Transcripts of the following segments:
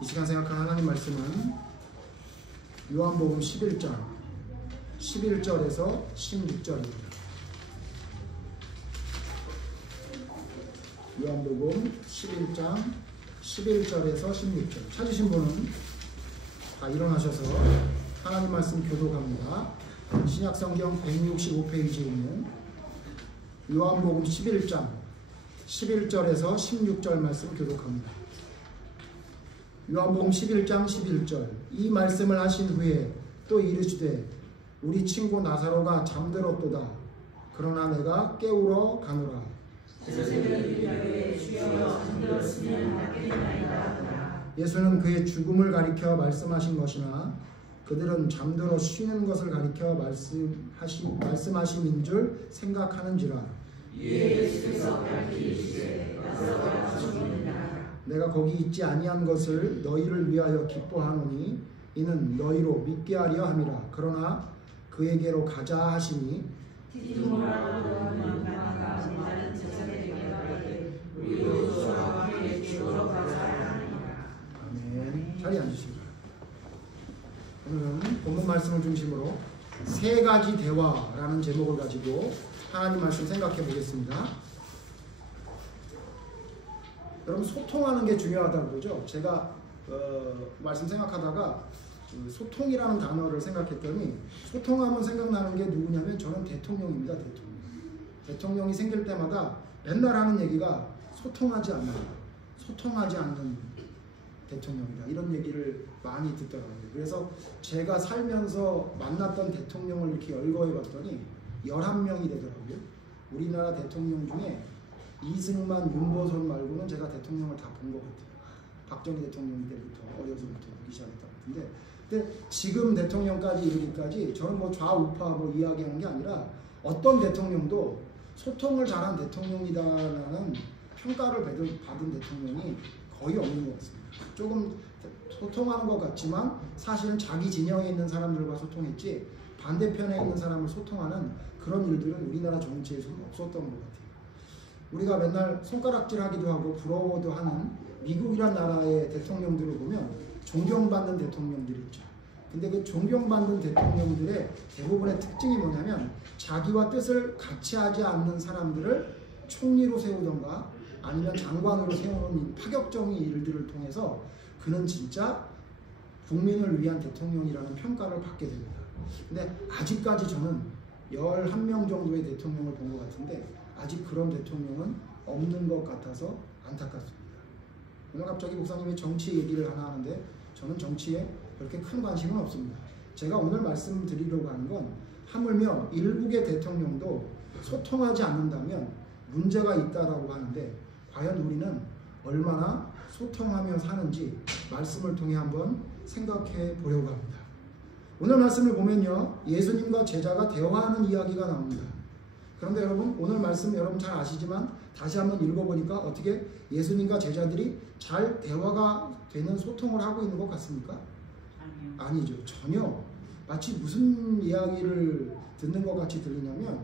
이 시간 생각한 하나님 말씀은 요한복음 11장 11절에서 16절입니다. 요한복음 11장 11절에서 16절. 찾으신 분은 다 일어나셔서 하나님 말씀 교독합니다. 신약성경 165페이지에 있는 요한복음 11장 11절에서 16절 말씀 교독합니다. 요한복음 11장 11절. 이 말씀을 하신 후에 또 이르시되 우리 친구 나사로가 잠들었도다. 그러나 내가 깨우러 가노라. 예수는 그의 죽음을 가리켜 말씀하신 것이나 그들은 잠들어 쉬는 것을 가리켜 말씀하심인 줄 생각하는지라. 예수께서 밝히시되 나사로가 죽었느냐. 내가 거기 있지 아니한 것을 너희를 위하여 기뻐하노니 이는 너희로 믿게 하려 함이라. 그러나 그에게로 가자 하시니 아멘. 자리에 앉으시고 오늘은 본문 말씀을 중심으로 세 가지 대화라는 제목을 가지고 하나님 말씀 생각해 보겠습니다. 여러분, 소통하는 게 중요하다고 그러죠. 제가 말씀 생각하다가 소통이라는 단어를 생각했더니 소통하면 생각나는 게 누구냐면 저는 대통령입니다. 대통령이 생길 때마다 맨날 하는 얘기가 소통하지 않는 대통령이다. 이런 얘기를 많이 듣더라고요. 그래서 제가 살면서 만났던 대통령을 이렇게 열거해 봤더니 11명이 되더라고요. 우리나라 대통령 중에 이승만, 윤보선 말고는 제가 대통령을 다 본 것 같아요. 박정희 대통령 때부터 어려서부터 보기 시작했던 것 같은데, 근데 지금 대통령까지 이르기까지 저는 뭐 좌우파 뭐 이야기하는 게 아니라 어떤 대통령도 소통을 잘한 대통령이다라는 평가를 받은 대통령이 거의 없는 것 같습니다. 조금 소통하는 것 같지만 사실은 자기 진영에 있는 사람들과 소통했지 반대편에 있는 사람을 소통하는 그런 일들은 우리나라 정치에서는 없었던 것 같아요. 우리가 맨날 손가락질하기도 하고 부러워도 하는 미국이란 나라의 대통령들을 보면 존경받는 대통령들이 있죠. 근데 그 존경받는 대통령들의 대부분의 특징이 뭐냐면 자기와 뜻을 같이 하지 않는 사람들을 총리로 세우던가 아니면 장관으로 세우는 파격적인 일들을 통해서 그는 진짜 국민을 위한 대통령이라는 평가를 받게 됩니다. 근데 아직까지 저는 11명 정도의 대통령을 본 것 같은데 아직 그런 대통령은 없는 것 같아서 안타깝습니다. 오늘 갑자기 목사님이 정치 얘기를 하나 하는데 저는 정치에 그렇게 큰 관심은 없습니다. 제가 오늘 말씀드리려고 하는 건 하물며 일국의 대통령도 소통하지 않는다면 문제가 있다라고 하는데 과연 우리는 얼마나 소통하며 사는지 말씀을 통해 한번 생각해 보려고 합니다. 오늘 말씀을 보면요, 예수님과 제자가 대화하는 이야기가 나옵니다. 그런데 여러분, 오늘 말씀 여러분 잘 아시지만 다시 한번 읽어보니까 어떻게 예수님과 제자들이 잘 대화가 되는 소통을 하고 있는 것 같습니까? 아니죠. 전혀. 마치 무슨 이야기를 듣는 것 같이 들리냐면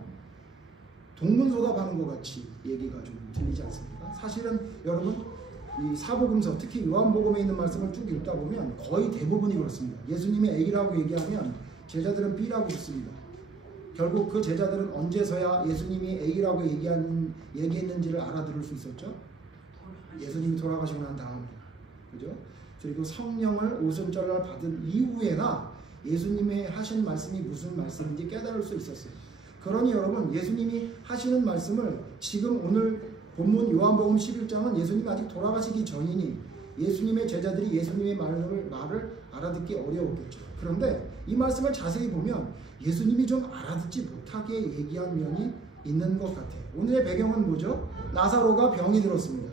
동문서답하는 것 같이 얘기가 좀 들리지 않습니까? 사실은 여러분, 이 사복음서, 특히 요한복음에 있는 말씀을 쭉 읽다 보면 거의 대부분이 그렇습니다. 예수님이 A라고 얘기하면 제자들은 B라고 듣습니다. 결국 그 제자들은 언제서야 예수님이 A라고 얘기했는지를 알아들을 수 있었죠? 예수님이 돌아가시고 난 다음에. 그죠? 그리고 성령을 오순절날 받은 이후에나 예수님의 하신 말씀이 무슨 말씀인지 깨달을 수 있었어요. 그러니 여러분, 예수님이 하시는 말씀을 지금 오늘 본문 요한복음 11장은 예수님이 아직 돌아가시기 전이니 예수님의 제자들이 예수님의 말을 알아듣기 어려웠겠죠. 그런데 이 말씀을 자세히 보면 예수님이 좀 알아듣지 못하게 얘기한 면이 있는 것 같아요. 오늘의 배경은 뭐죠? 나사로가 병이 들었습니다.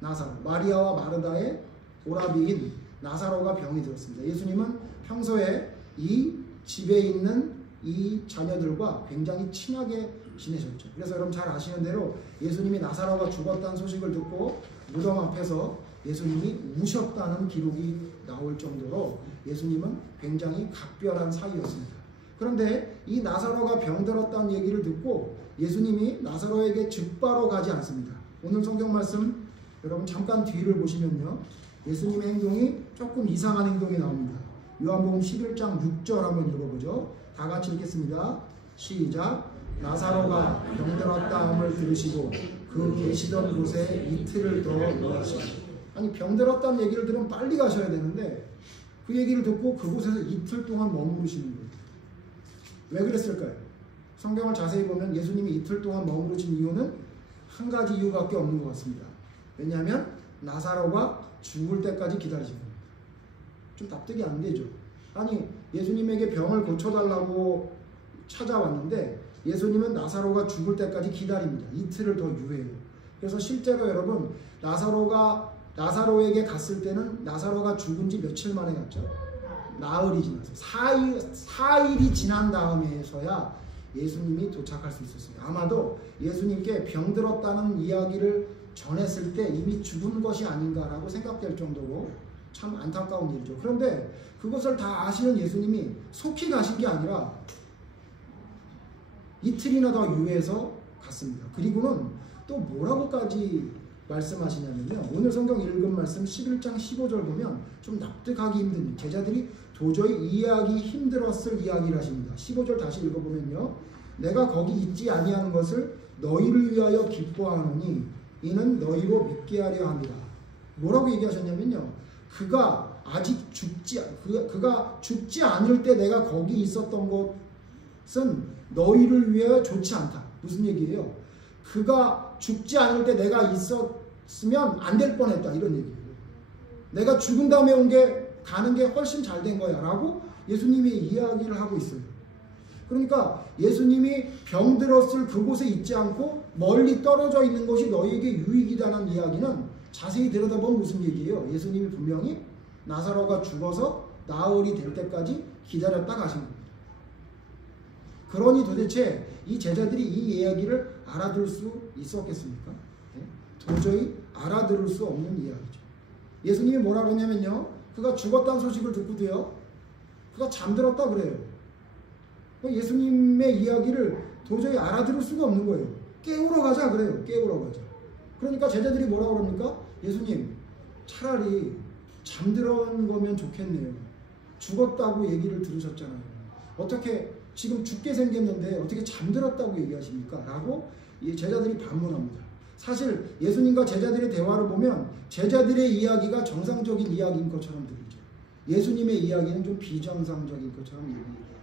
나사로, 마리아와 마르다의 오라비인 나사로가 병이 들었습니다. 예수님은 평소에 이 집에 있는 이 자녀들과 굉장히 친하게 지내셨죠. 그래서 여러분 잘 아시는 대로 예수님이 나사로가 죽었다는 소식을 듣고 무덤 앞에서 예수님이 우셨다는 기록이 나올 정도로 예수님은 굉장히 각별한 사이였습니다. 그런데 이 나사로가 병들었다는 얘기를 듣고 예수님이 나사로에게 즉바로 가지 않습니다. 오늘 성경 말씀 여러분 잠깐 뒤를 보시면요, 예수님의 행동이 조금 이상한 행동이 나옵니다. 요한복음 11장 6절 한번 읽어보죠. 다 같이 읽겠습니다. 시작. 나사로가 병들었다함을 들으시고 그 계시던 곳에 이틀을 더 머무르시고. 아니 병들었다는 얘기를 들으면 빨리 가셔야 되는데 그 얘기를 듣고 그곳에서 이틀 동안 머무르시는 거예요. 왜 그랬을까요? 성경을 자세히 보면 예수님이 이틀 동안 머무르신 이유는 한 가지 이유밖에 없는 것 같습니다. 왜냐하면 나사로가 죽을 때까지 기다리신 겁니다. 좀 납득이 안 되죠. 아니 예수님에게 병을 고쳐달라고 찾아왔는데 예수님은 나사로가 죽을 때까지 기다립니다. 이틀을 더 유예해요. 그래서 실제로 여러분 나사로에게 갔을 때는 나사로가 죽은 지 며칠 만에 갔죠? 나흘이 지나서 4일이 지난 다음에서야 예수님이 도착할 수 있었어요. 아마도 예수님께 병들었다는 이야기를 전했을 때 이미 죽은 것이 아닌가라고 생각될 정도로 참 안타까운 일이죠. 그런데 그것을 다 아시는 예수님이 속히 가신 게 아니라 이틀이나 더 유예해서 갔습니다. 그리고는 또 뭐라고까지 말씀하시냐면요. 오늘 성경 읽은 말씀 11장 15절 보면 좀 납득하기 힘든 제자들이 도저히 이해하기 힘들었을 이야기를 하십니다. 15절 다시 읽어보면요. 내가 거기 있지 아니하는 것을 너희를 위하여 기뻐하노니 이는 너희로 믿게 하려 합니다. 뭐라고 얘기하셨냐면요. 그가 죽지 않을 때 내가 거기 있었던 것은 너희를 위하여 좋지 않다. 무슨 얘기예요? 그가 죽지 않을 때 내가 있었으면 안 될 뻔했다. 이런 얘기예요. 내가 죽은 다음에 가는 게 훨씬 잘 된 거야 라고 예수님이 이야기를 하고 있어요. 그러니까 예수님이 병들었을 그곳에 있지 않고 멀리 떨어져 있는 것이 너희에게 유익이다라는 이야기는 자세히 들여다보면 무슨 얘기예요? 예수님이 분명히 나사로가 죽어서 나흘이 될 때까지 기다렸다 가신 겁니다. 그러니 도대체 이 제자들이 이 이야기를 알아들을 수 있었겠습니까? 도저히 알아들을 수 없는 이야기죠. 예수님이 뭐라고 하냐면요. 그가 죽었다는 소식을 듣고도요. 그가 잠들었다 그래요. 예수님의 이야기를 도저히 알아들을 수가 없는 거예요. 깨우러 가자 그래요. 깨우러 가자. 그러니까 제자들이 뭐라고 그럽니까? 예수님 차라리 잠들은 거면 좋겠네요. 죽었다고 얘기를 들으셨잖아요. 어떻게 지금 죽게 생겼는데 어떻게 잠들었다고 얘기하십니까? 라고 제자들이 반문합니다. 사실 예수님과 제자들의 대화를 보면 제자들의 이야기가 정상적인 이야기인 것처럼 들리죠. 예수님의 이야기는 좀 비정상적인 것처럼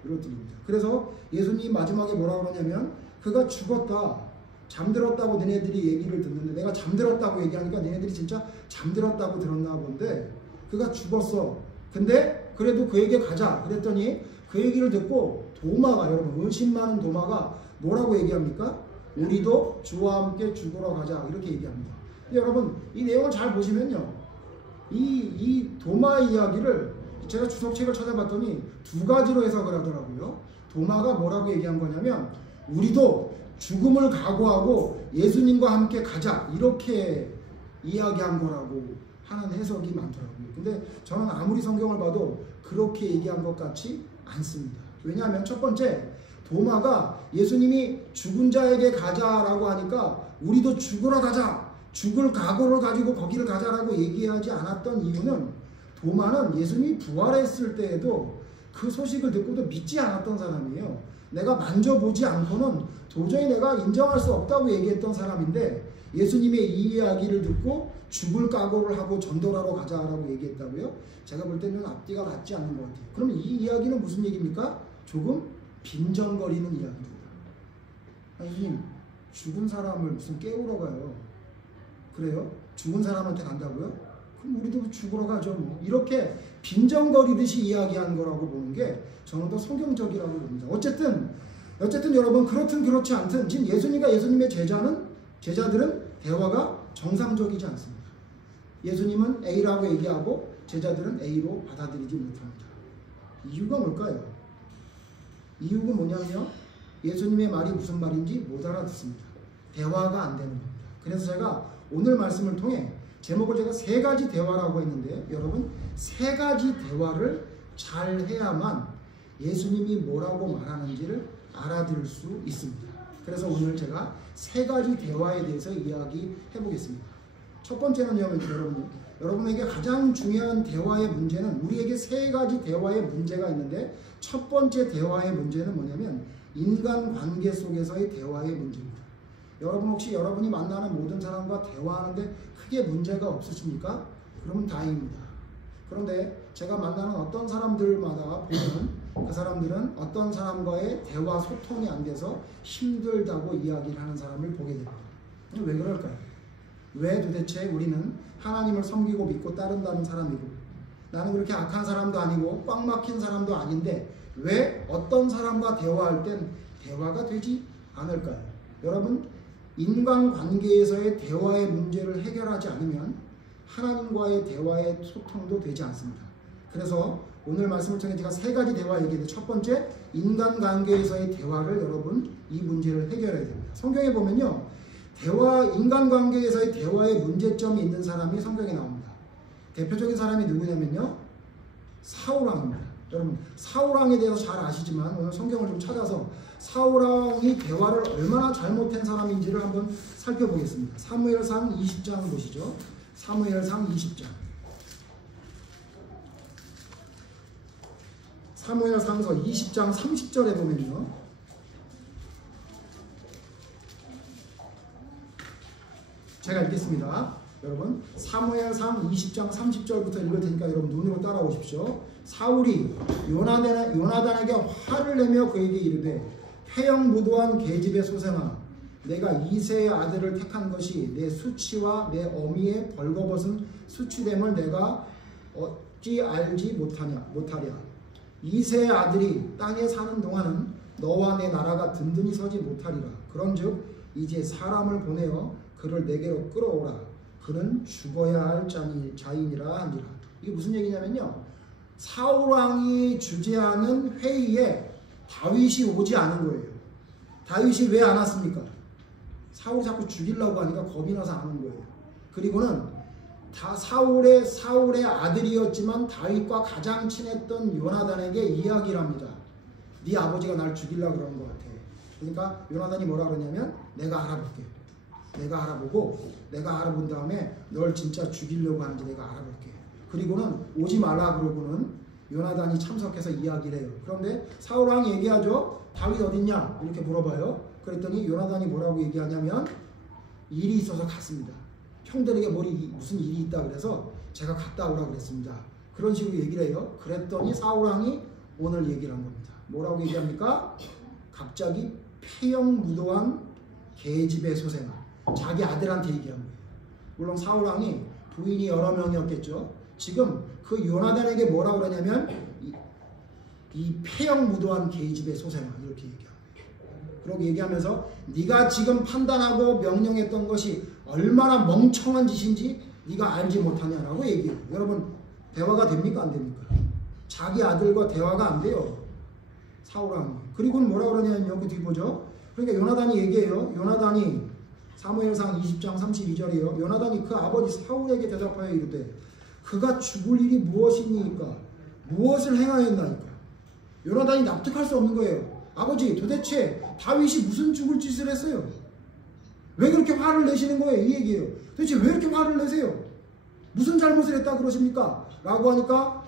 얘기로 들립니다. 그래서 예수님이 마지막에 뭐라고 하냐면 그가 죽었다, 잠들었다고 너네들이 얘기를 듣는데 내가 잠들었다고 얘기하니까 너네들이 진짜 잠들었다고 들었나 본데 그가 죽었어. 근데 그래도 그에게 가자 그랬더니 그 얘기를 듣고 도마가 여러분 의심 많은 도마가 뭐라고 얘기합니까? 우리도 주와 함께 죽으러 가자 이렇게 얘기합니다. 여러분 이 내용을 잘 보시면요. 이 도마 이야기를 제가 주석책을 찾아봤더니 두 가지로 해석을 하더라고요. 도마가 뭐라고 얘기한 거냐면 우리도 죽음을 각오하고 예수님과 함께 가자 이렇게 이야기한 거라고 하는 해석이 많더라고요. 근데 저는 아무리 성경을 봐도 그렇게 얘기한 것 같지 않습니다. 왜냐하면 첫 번째 도마가 예수님이 죽은 자에게 가자라고 하니까 우리도 죽으러 가자, 죽을 각오를 가지고 거기를 가자라고 얘기하지 않았던 이유는 도마는 예수님이 부활했을 때에도 그 소식을 듣고도 믿지 않았던 사람이에요. 내가 만져보지 않고는 도저히 내가 인정할 수 없다고 얘기했던 사람인데 예수님의 이 이야기를 듣고 죽을 각오를 하고 전도하러 가자라고 얘기했다고요? 제가 볼 때는 앞뒤가 맞지 않는 것 같아요. 그럼 이 이야기는 무슨 얘기입니까? 조금 빈정거리는 이야기입니다. 예수님 죽은 사람을 무슨 깨우러 가요? 그래요? 죽은 사람한테 간다고요? 그럼 우리도 죽으러 가죠. 뭐. 이렇게 빈정거리듯이 이야기한 거라고 보는 게 저는 더 성경적이라고 봅니다. 어쨌든 여러분 그렇든 그렇지 않든 지금 예수님과 예수님의 제자들은 대화가 정상적이지 않습니다. 예수님은 A라고 얘기하고 제자들은 A로 받아들이지 못합니다. 이유가 뭘까요? 이유가 뭐냐면요. 예수님의 말이 무슨 말인지 못 알아듣습니다. 대화가 안 되는 겁니다. 그래서 제가 오늘 말씀을 통해 제목을 제가 세 가지 대화라고 했는데 여러분 세 가지 대화를 잘 해야만 예수님이 뭐라고 말하는지를 알아들을 수 있습니다. 그래서 오늘 제가 세 가지 대화에 대해서 이야기해 보겠습니다. 첫 번째는요, 여러분 여러분에게 가장 중요한 대화의 문제는 우리에게 세 가지 대화의 문제가 있는데 첫 번째 대화의 문제는 뭐냐면 인간관계 속에서의 대화의 문제입니다. 여러분 혹시 여러분이 만나는 모든 사람과 대화하는데 크게 문제가 없으십니까? 그러면 다행입니다. 그런데 제가 만나는 어떤 사람들마다 보면 그 사람들은 어떤 사람과의 대화 소통이 안 돼서 힘들다고 이야기를 하는 사람을 보게 됩니다. 왜 그럴까요? 왜 도대체 우리는 하나님을 섬기고 믿고 따른다는 사람이고 나는 그렇게 악한 사람도 아니고 꽉 막힌 사람도 아닌데 왜 어떤 사람과 대화할 땐 대화가 되지 않을까요? 여러분 인간관계에서의 대화의 문제를 해결하지 않으면 하나님과의 대화의 소통도 되지 않습니다. 그래서 오늘 말씀을 통해 제가 세 가지 대화 얘기했는데 첫 번째 인간관계에서의 대화를 여러분 이 문제를 해결해야 됩니다. 성경에 보면요 인간관계에서의 대화의 문제점이 있는 사람이 성경에 나옵니다. 대표적인 사람이 누구냐면요 사울왕입니다. 여러분 사울왕에 대해서 잘 아시지만 오늘 성경을 좀 찾아서 사울왕이 대화를 얼마나 잘못한 사람인지를 한번 살펴보겠습니다. 사무엘상 20장 보시죠. 사무엘상 20장. 사무엘상서 20장 30절에 보면요. 제가 읽겠습니다. 여러분 사무엘상 20장 30절부터 읽을 테니까 여러분 눈으로 따라오십시오. 사울이 요나단에게 화를 내며 그에게 이르되 패형무도한 계집의 소생아 내가 이새의 아들을 택한 것이 내 수치와 내 어미의 벌거벗은 수치됨을 내가 어찌 알지 못하랴. 이새의 아들이 땅에 사는 동안은 너와 내 나라가 든든히 서지 못하리라. 그런즉 이제 사람을 보내어 그를 내게로 끌어오라. 그는 죽어야 할 자인이라 하니라. 이게 무슨 얘기냐면요. 사울왕이 주재하는 회의에 다윗이 오지 않은 거예요. 다윗이 왜 안 왔습니까? 사울이 자꾸 죽이려고 하니까 겁이 나서 안 온 거예요. 그리고는 다 사울의 아들이었지만 다윗과 가장 친했던 요나단에게 이야기를 합니다. 네 아버지가 날 죽이려고 그러는 것 같아. 그러니까 요나단이 뭐라 그러냐면 내가 알아볼게. 내가 알아보고 내가 알아본 다음에 널 진짜 죽이려고 하는지 내가 알아볼게. 그리고는 오지 말라 그러고는 요나단이 참석해서 이야기를 해요. 그런데 사울왕이 얘기하죠. 다윗 어딨냐? 이렇게 물어봐요. 그랬더니 요나단이 뭐라고 얘기하냐면 일이 있어서 갔습니다. 형들에게 무슨 일이 있다 그래서 제가 갔다 오라 그랬습니다. 그런 식으로 얘기를 해요. 그랬더니 사울왕이 오늘 얘기를 한 겁니다. 뭐라고 얘기합니까? 갑자기 패형무도한 계집의 소생아. 자기 아들한테 얘기한 거예요. 물론 사울왕이 부인이 여러 명이었겠죠. 지금 그 요나단에게 뭐라고 그러냐면 이 패형무도한 계집의 소생아 이렇게 얘기합니다. 그러고 얘기하면서 네가 지금 판단하고 명령했던 것이 얼마나 멍청한 짓인지 네가 알지 못하냐라고 얘기해요. 여러분 대화가 됩니까? 안 됩니까? 자기 아들과 대화가 안 돼요. 사울왕이. 그리고는 뭐라고 그러냐면 여기 뒤 보죠. 그러니까 요나단이 얘기해요. 요나단이 사무엘상 20장 32절이에요. 요나단이 그 아버지 사울에게 대답하여 이르되 그가 죽을 일이 무엇이니까 무엇을 행하였나이까. 요나단이 납득할 수 없는 거예요. 아버지 도대체 다윗이 무슨 죽을 짓을 했어요? 왜 그렇게 화를 내시는 거예요? 이 얘기예요. 도대체 왜 이렇게 화를 내세요? 무슨 잘못을 했다 그러십니까? 라고 하니까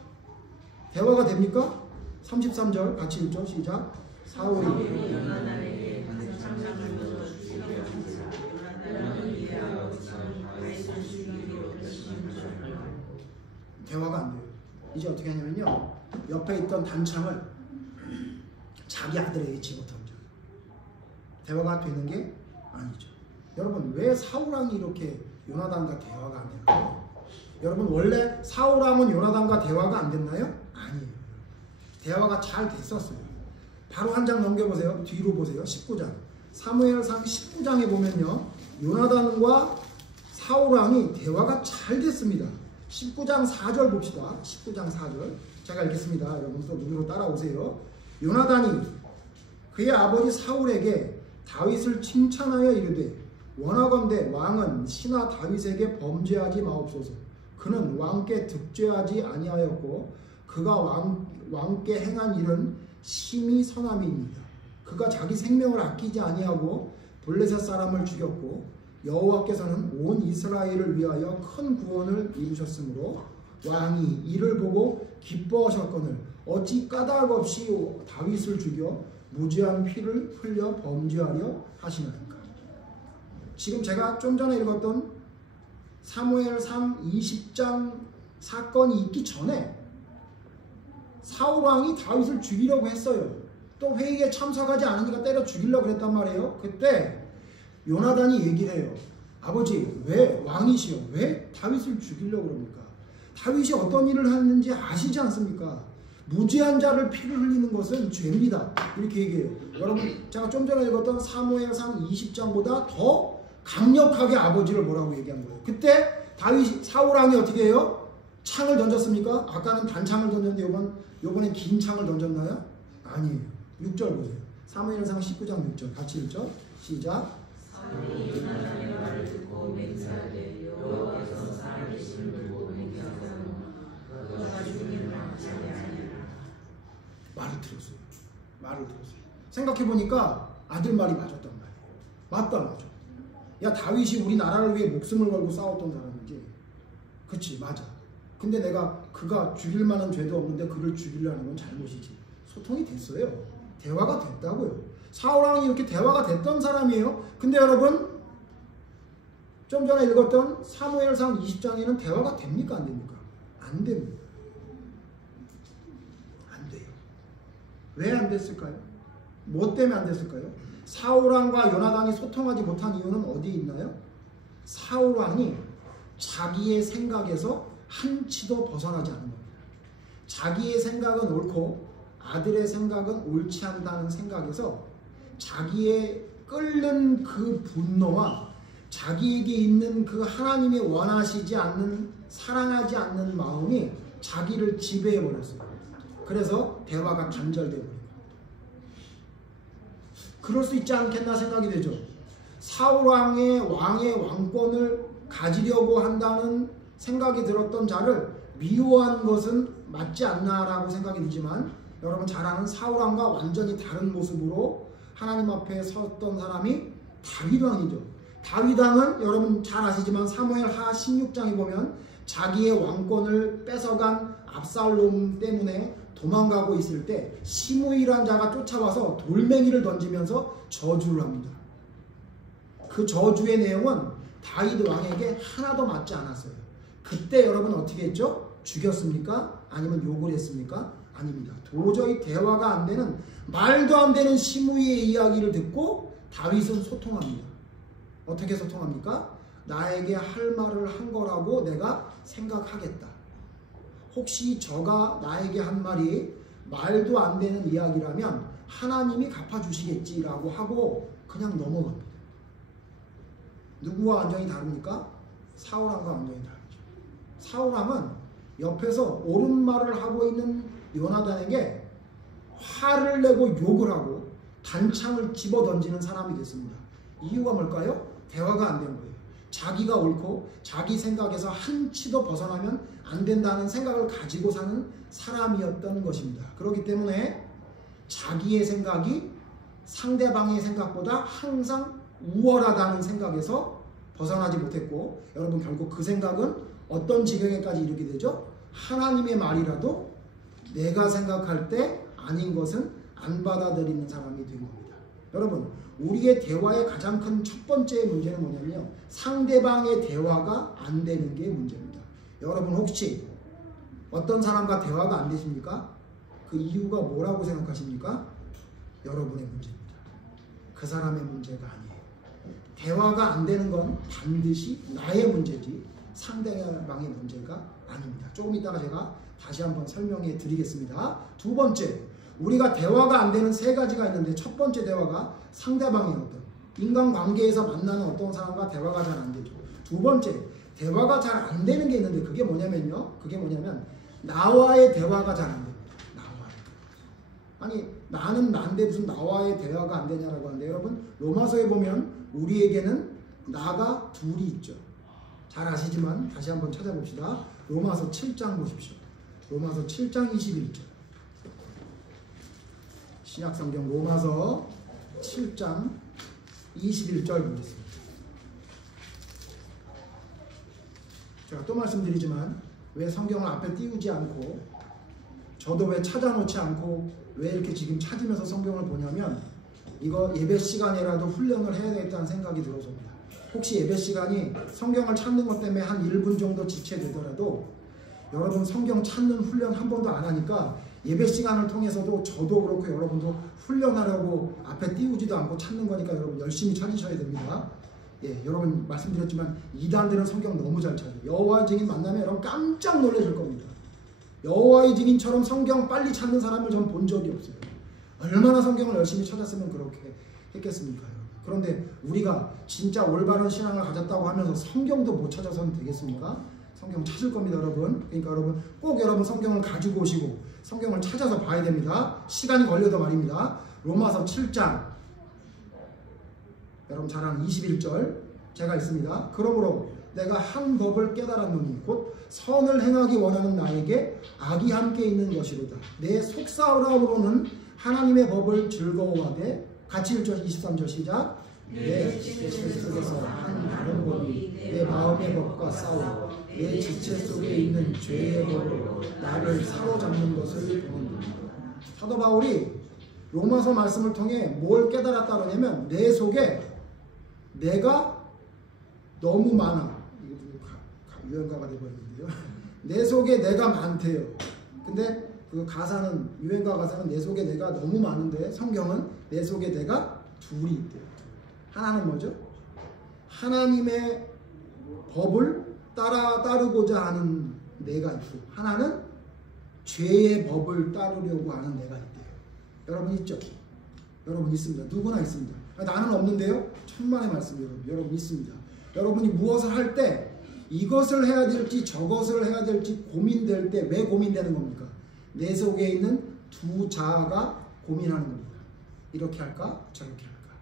대화가 됩니까? 33절 같이 읽죠. 시작. 사울이 요나단에게 대화가 안 돼요. 이제 어떻게 하냐면요. 옆에 있던 단창을 자기 아들에게 집어던져요. 대화가 되는 게 아니죠. 여러분 왜 사울왕이 이렇게 요나단과 대화가 안 되나요? 여러분 원래 사울왕은 요나단과 대화가 안 됐나요? 아니에요. 대화가 잘 됐었어요. 바로 한 장 넘겨보세요. 뒤로 보세요. 19장. 사무엘상 19장에 보면요. 요나단과 사울왕이 대화가 잘 됐습니다. 19장 4절 봅시다. 19장 4절. 제가 읽겠습니다. 여러분 또 눈으로 따라오세요. 요나단이 그의 아버지 사울에게 다윗을 칭찬하여 이르되 원하건대 왕은 신하 다윗에게 범죄하지 마옵소서. 그는 왕께 득죄하지 아니하였고 그가 왕께 행한 일은 심히 선함이니이다. 그가 자기 생명을 아끼지 아니하고 블레셋 사람을 죽였고 여호와께서는 온 이스라엘을 위하여 큰 구원을 이루셨으므로 왕이 이를 보고 기뻐하셨거늘 어찌 까닭 없이 다윗을 죽여 무죄한 피를 흘려 범죄하려 하시나이까. 지금 제가 좀 전에 읽었던 사무엘상 20장 사건이 있기 전에 사울 왕이 다윗을 죽이려고 했어요. 또 회의에 참석하지 않으니까 때려 죽이려고 그랬단 말이에요. 그때 요나단이 얘기를 해요. 아버지, 왜 왕이시여 왜 다윗을 죽이려고 그럽니까? 다윗이 어떤 일을 했는지 아시지 않습니까? 무죄한 자를 피를 흘리는 것은 죄입니다. 이렇게 얘기해요. 여러분, 제가 좀 전에 읽었던 사무엘상 20장보다 더 강력하게 아버지를 뭐라고 얘기한 거예요. 그때 사울 왕이 어떻게 해요? 창을 던졌습니까? 아까는 단창을 던졌는데 요번엔 긴 창을 던졌나요? 아니에요. 6절 보세요. 사무엘상 19장 6절 같이 읽죠. 시작. 사울이 요나단의 말을 듣고 맹세하되 여호와께서 살아계심을 두고 맹세하노라. 그가 죽임을 막지 아니하리라. 말을 들었어요. 생각해보니까 아들 말이 맞았단 말이에요. 맞다. 야, 다윗이 우리 나라를 위해 목숨을 걸고 싸웠던 사람이지. 그치, 맞아. 근데 그가 죽일 만한 죄도 없는데 그를 죽이려는 건 잘못이지. 소통이 됐어요. 대화가 됐다고요. 사울 왕이 이렇게 대화가 됐던 사람이에요. 근데 여러분, 좀 전에 읽었던 사무엘상 20장에는 대화가 됩니까? 안 됩니까? 안 됩니다. 안 돼요. 왜 안 됐을까요? 뭐 때문에 안 됐을까요? 사울 왕과 요나단이 소통하지 못한 이유는 어디에 있나요? 사울 왕이 자기의 생각에서 한치도 벗어나지 않는 겁니다. 자기의 생각은 옳고 아들의 생각은 옳지 않다는 생각에서 자기의 끓는 그 분노와 자기에게 있는 그 하나님이 원하시지 않는 사랑하지 않는 마음이 자기를 지배해 버렸어요. 그래서 대화가 단절되어 버려요. 그럴 수 있지 않겠나 생각이 되죠. 사울 왕의 왕권을 가지려고 한다는 생각이 들었던 자를 미워한 것은 맞지 않나라고 생각이 들지만, 여러분 잘 아는 사울 왕과 완전히 다른 모습으로 하나님 앞에 섰던 사람이 다윗 왕이죠. 다윗 왕은 여러분 잘 아시지만 사무엘하 16장에 보면 자기의 왕권을 뺏어간 압살롬 때문에 도망가고 있을 때 시므이라는 자가 쫓아와서 돌멩이를 던지면서 저주를 합니다. 그 저주의 내용은 다윗 왕에게 하나도 맞지 않았어요. 그때 여러분 어떻게 했죠? 죽였습니까? 아니면 욕을 했습니까? 아닙니다. 도저히 대화가 안 되는, 말도 안 되는 시므이의 이야기를 듣고 다윗은 소통합니다. 어떻게 소통합니까? 나에게 할 말을 한 거라고 내가 생각하겠다. 혹시 저가 나에게 한 말이 말도 안 되는 이야기라면 하나님이 갚아주시겠지라고 하고 그냥 넘어갑니다. 누구와 완전히 다릅니까? 사울왕과 완전히 다르죠. 사울왕은 옆에서 옳은 말을 하고 있는 요나단에게 화를 내고 욕을 하고 단창을 집어던지는 사람이 됐습니다. 이유가 뭘까요? 대화가 안 된 거예요. 자기가 옳고 자기 생각에서 한치도 벗어나면 안 된다는 생각을 가지고 사는 사람이었던 것입니다. 그렇기 때문에 자기의 생각이 상대방의 생각보다 항상 우월하다는 생각에서 벗어나지 못했고, 여러분 결국 그 생각은 어떤 지경에까지 이르게 되죠? 하나님의 말이라도 내가 생각할 때 아닌 것은 안 받아들이는 사람이 된 겁니다. 여러분, 우리의 대화의 가장 큰 첫 번째 문제는 뭐냐면요, 상대방의 대화가 안 되는 게 문제입니다. 여러분 혹시 어떤 사람과 대화가 안 되십니까? 그 이유가 뭐라고 생각하십니까? 여러분의 문제입니다. 그 사람의 문제가 아니에요. 대화가 안 되는 건 반드시 나의 문제지 상대방의 문제가 아닙니다. 조금 이따가 제가 다시 한번 설명해 드리겠습니다. 두 번째, 우리가 대화가 안 되는 세 가지가 있는데, 첫 번째 대화가 상대방의 어떤 인간관계에서 만나는 어떤 사람과 대화가 잘 안 되죠. 두 번째, 대화가 잘 안 되는 게 있는데 그게 뭐냐면요, 그게 뭐냐면 나와의 대화가 잘 안 됩니다. 아니 나는 난데 무슨 나와의 대화가 안 되냐라고 하는데, 여러분 로마서에 보면 우리에게는 나가 둘이 있죠. 잘 아시지만 다시 한번 찾아봅시다. 로마서 7장 보십시오. 로마서 7장 21절. 신약성경 로마서 7장 21절 보겠습니다. 제가 또 말씀드리지만 왜 성경을 앞에 띄우지 않고 저도 왜 찾아놓지 않고 왜 이렇게 지금 찾으면서 성경을 보냐면 이거 예배 시간이라도 훈련을 해야 되겠다는 생각이 들어서입니다. 혹시 예배 시간이 성경을 찾는 것 때문에 한 1분 정도 지체되더라도 여러분 성경 찾는 훈련 한 번도 안 하니까 예배 시간을 통해서도 저도 그렇고 여러분도 훈련하려고 앞에 띄우지도 않고 찾는 거니까 여러분 열심히 찾으셔야 됩니다. 예, 여러분 말씀드렸지만 이단들은 성경 너무 잘 찾아요. 여호와의 증인 만나면 여러분 깜짝 놀라실 겁니다. 여호와의 증인처럼 성경 빨리 찾는 사람을 전 본 적이 없어요. 얼마나 성경을 열심히 찾았으면 그렇게 했겠습니까? 여러분. 그런데 우리가 진짜 올바른 신앙을 가졌다고 하면서 성경도 못 찾아서는 되겠습니까? 성경 찾을 겁니다, 여러분. 그러니까 여러분 꼭 여러분 성경을 가지고 오시고 성경을 찾아서 봐야 됩니다. 시간이 걸려도 말입니다. 로마서 7장 여러분 잘 아는 21절 제가 있습니다. 그러므로 내가 한 법을 깨달았노니 곧 선을 행하기 원하는 나에게 악이 함께 있는 것이로다. 내 속사람으로는 하나님의 법을 즐거워하되 같이 1절 23절 시작. 내 지체 속에서 한 다른 법이 내 마음의 법과 싸워 내 지체 속에 있는 죄의 법으로 나를 사로잡는 것을 보는다. 사도 바울이 로마서 말씀을 통해 뭘 깨달았다 그러냐면 내 속에 내가 너무 많아. 이거 유행가가 되어버렸는데요. 내 속에 내가 많대요. 근데 그 가사는 유행가 가사는 내 속에 내가 너무 많은데 성경은 내 속에 내가 둘이 있대요. 하나는 뭐죠? 하나님의 법을 따르고자 하는 내가 있고 하나는 죄의 법을 따르려고 하는 내가 있대요. 여러분 있죠? 여러분 있습니다. 누구나 있습니다. 나는 없는데요? 천만의 말씀 여러분 있습니다. 여러분이 무엇을 할 때 이것을 해야 될지 저것을 해야 될지 고민될 때 왜 고민되는 겁니까? 내 속에 있는 두 자아가 고민하는 겁니다. 이렇게 할까? 저렇게 할까?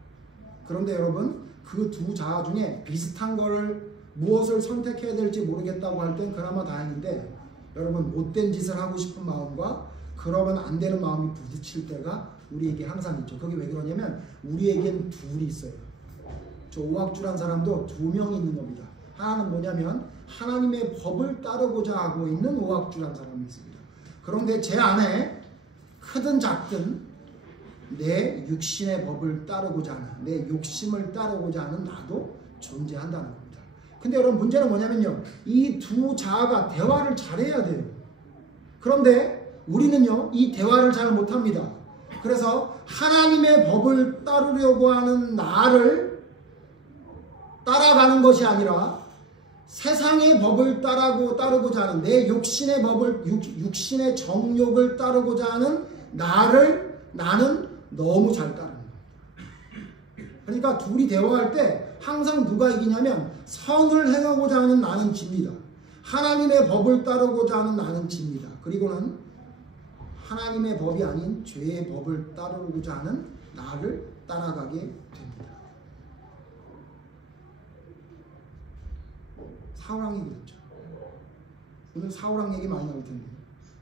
그런데 여러분 그 두 자아 중에 비슷한 거를 무엇을 선택해야 될지 모르겠다고 할 땐 그나마 다행인데 여러분 못된 짓을 하고 싶은 마음과 그러면 안 되는 마음이 부딪힐 때가 우리에게 항상 있죠. 그게 왜 그러냐면 우리에겐 둘이 있어요. 저 오학주란 사람도 두 명이 있는 겁니다. 하나는 뭐냐면 하나님의 법을 따르고자 하고 있는 오학주란 사람이 있습니다. 그런데 제 안에 크든 작든 내 육신의 법을 따르고자 하는 내 욕심을 따르고자 하는 나도 존재한다는 겁니다. 근데 여러분 문제는 뭐냐면요. 이 두 자아가 대화를 잘해야 돼요. 그런데 우리는요. 이 대화를 잘 못합니다. 그래서 하나님의 법을 따르려고 하는 나를 따라가는 것이 아니라 세상의 법을 따르고자 하는 내 욕심의 법을 육신의 정욕을 따르고자 하는 나는 너무 잘 따르는 거예요. 그러니까 둘이 대화할 때 항상 누가 이기냐면 선을 행하고자 하는 나는 집니다. 하나님의 법을 따르고자 하는 나는 집니다. 그리고는 하나님의 법이 아닌 죄의 법을 따르고자 하는 나를 따라가게 됩니다. 사울왕이 그랬죠. 오늘 사울왕 얘기 많이 나올 텐데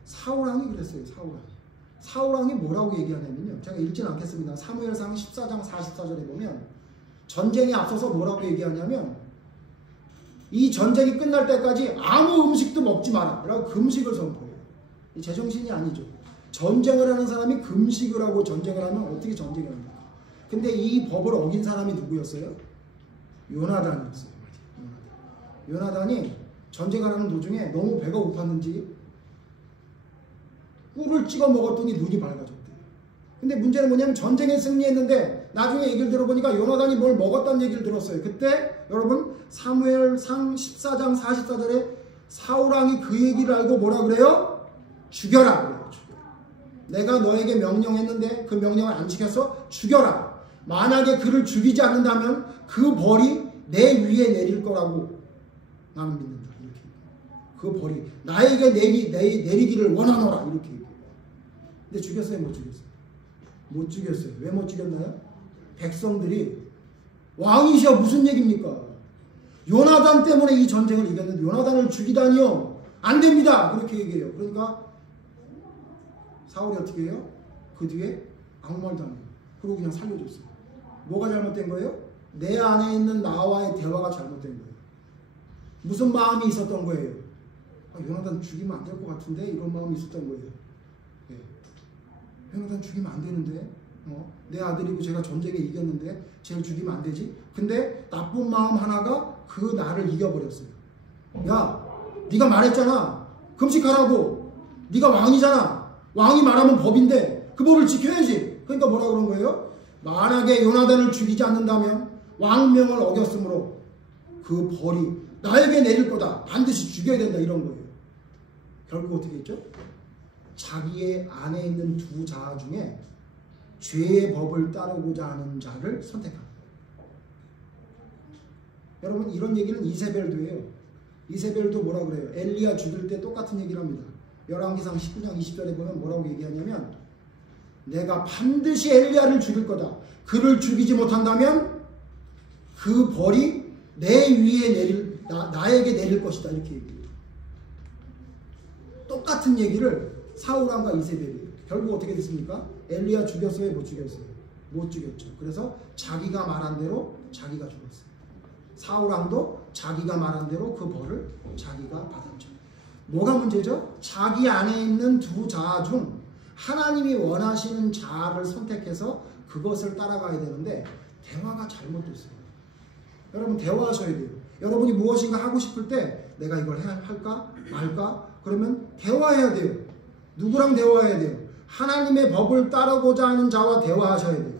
사울왕이 그랬어요. 사울왕이 뭐라고 얘기하냐면요. 제가 읽지는 않겠습니다. 사무엘상 14장 44절에 보면 전쟁에 앞서서 뭐라고 얘기하냐면 이 전쟁이 끝날 때까지 아무 음식도 먹지 마라 라고 금식을 선포해요. 제정신이 아니죠. 전쟁을 하는 사람이 금식을 하고 전쟁을 하면 어떻게 전쟁을 합니까? 근데 이 법을 어긴 사람이 누구였어요? 요나단이었어요. 요나단이 전쟁을 하는 도중에 너무 배가 고팠는지 꿀을 찍어 먹었더니 눈이 밝아졌대요. 근데 문제는 뭐냐면 전쟁에 승리했는데 나중에 얘기를 들어보니까 요나단이 뭘 먹었다는 얘기를 들었어요. 그때 여러분 사무엘상 14장 44절에 사울왕이 그 얘기를 알고 뭐라 그래요? 죽여라 그래요. 죽여라. 내가 너에게 명령했는데 그 명령을 안 지켜서 죽여라. 만약에 그를 죽이지 않는다면 그 벌이 내 위에 내릴 거라고 나는 믿는다. 이렇게. 그 벌이 나에게 내리기를 원하노라. 이렇게 얘기해요. 근데 죽였어요? 못 죽였어요? 못 죽였어요. 왜 못 죽였나요? 백성들이 왕이셔 무슨 얘기입니까? 요나단 때문에 이 전쟁을 이겼는데 요나단을 죽이다니요? 안 됩니다. 그렇게 얘기해요. 그러니까 사울이 어떻게 해요? 그 뒤에 아무 말도 안 해요. 그리고 그냥 살려줬어요. 뭐가 잘못된 거예요? 내 안에 있는 나와의 대화가 잘못된 거예요. 무슨 마음이 있었던 거예요? 요나단 죽이면 안 될 것 같은데 이런 마음이 있었던 거예요. 네. 요나단 죽이면 안 되는데 내 아들이고 제가 전쟁에 이겼는데 쟤를 죽이면 안 되지? 근데 나쁜 마음 하나가 그 나를 이겨버렸어요. 야, 네가 말했잖아. 금식하라고. 네가 왕이잖아. 왕이 말하면 법인데 그 법을 지켜야지. 그러니까 뭐라 그런 거예요? 만약에 요나단을 죽이지 않는다면 왕명을 어겼으므로 그 벌이 나에게 내릴 거다. 반드시 죽여야 된다. 이런 거예요. 결국 어떻게 했죠? 자기의 안에 있는 두 자아 중에 죄의 법을 따르고자 하는 자를 선택합니다. 여러분 이런 얘기는 이세벨도 해요. 이세벨도 뭐라 그래요? 엘리야 죽일 때 똑같은 얘기를 합니다. 열왕기상 19장 20절에 보면 뭐라고 얘기하냐면 내가 반드시 엘리야를 죽일 거다. 그를 죽이지 못한다면 그 벌이 내 위에 나에게 내릴 것이다. 이렇게 얘기해요. 똑같은 얘기를 사울왕과 이세벨이 결국 어떻게 됐습니까? 엘리야 죽였어요? 못 죽였어요? 못 죽였죠. 그래서 자기가 말한 대로 자기가 죽었어요. 사울왕도 자기가 말한 대로 그 벌을 자기가 받았죠. 뭐가 문제죠? 자기 안에 있는 두 자아 중 하나님이 원하시는 자아를 선택해서 그것을 따라가야 되는데 대화가 잘못됐어요. 여러분 대화하셔야 돼요. 여러분이 무엇인가 하고 싶을 때 내가 이걸 할까 말까? 그러면 대화해야 돼요. 누구랑 대화해야 돼요? 하나님의 법을 따르고자 하는 자와 대화하셔야 돼요.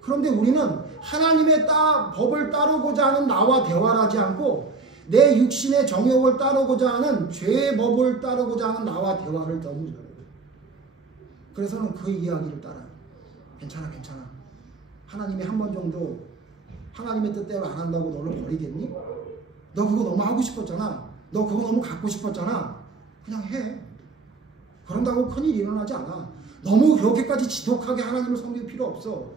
그런데 우리는 하나님의 법을 따르고자 하는 나와 대화를 하지 않고 내 육신의 정욕을 따르고자 하는 죄의 법을 따르고자 하는 나와 대화를 너무 잘해요. 그래서는 그 이야기를 따라요. 괜찮아 괜찮아. 하나님이 한 번 정도 하나님의 뜻대로 안 한다고 너를 버리겠니? 너 그거 너무 하고 싶었잖아. 너 그거 너무 갖고 싶었잖아. 그냥 해. 그런다고 큰일 일어나지 않아. 너무 그렇게까지 지독하게 하나님을 섬길 필요 없어.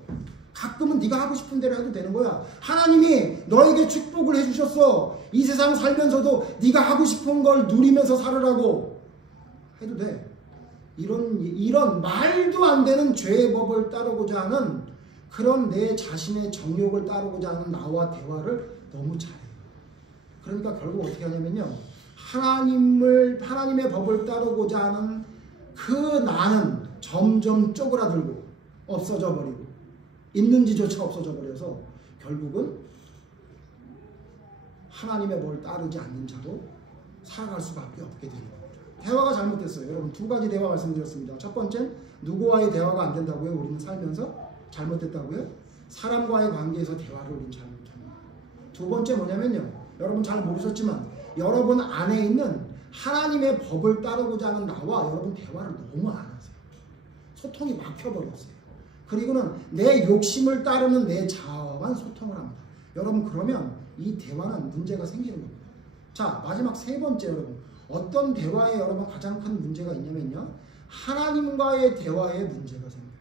가끔은 네가 하고 싶은 대로 해도 되는 거야. 하나님이 너에게 축복을 해주셨어. 이 세상 살면서도 네가 하고 싶은 걸 누리면서 살으라고 해도 돼. 이런 말도 안 되는 죄의 법을 따르고자 하는 그런 내 자신의 정욕을 따르고자 하는 나와 대화를 너무 잘해요. 그러니까 결국 어떻게 하냐면요. 하나님의 법을 따르고자 하는 그 나는 점점 쪼그라들고 없어져 버리고 있는지조차 없어져 버려서 결국은 하나님의 법을 따르지 않는 자로 살아갈 수밖에 없게 되는 겁니다. 대화가 잘못됐어요. 여러분 두 가지 대화 말씀드렸습니다. 첫 번째 누구와의 대화가 안 된다고요? 우리는 살면서 잘못됐다고요? 사람과의 관계에서 대화를 우리는 잘못합니다. 두 번째 뭐냐면요. 여러분 잘 모르셨지만 여러분 안에 있는 하나님의 법을 따르고자 하는 나와 여러분 대화를 너무 안 하세요. 소통이 막혀버렸어요. 그리고는 내 욕심을 따르는 내 자아와만 소통을 합니다. 여러분 그러면 이 대화는 문제가 생기는 겁니다. 자 마지막 세 번째 여러분 어떤 대화에 여러분 가장 큰 문제가 있냐면요. 하나님과의 대화에 문제가 생겨요.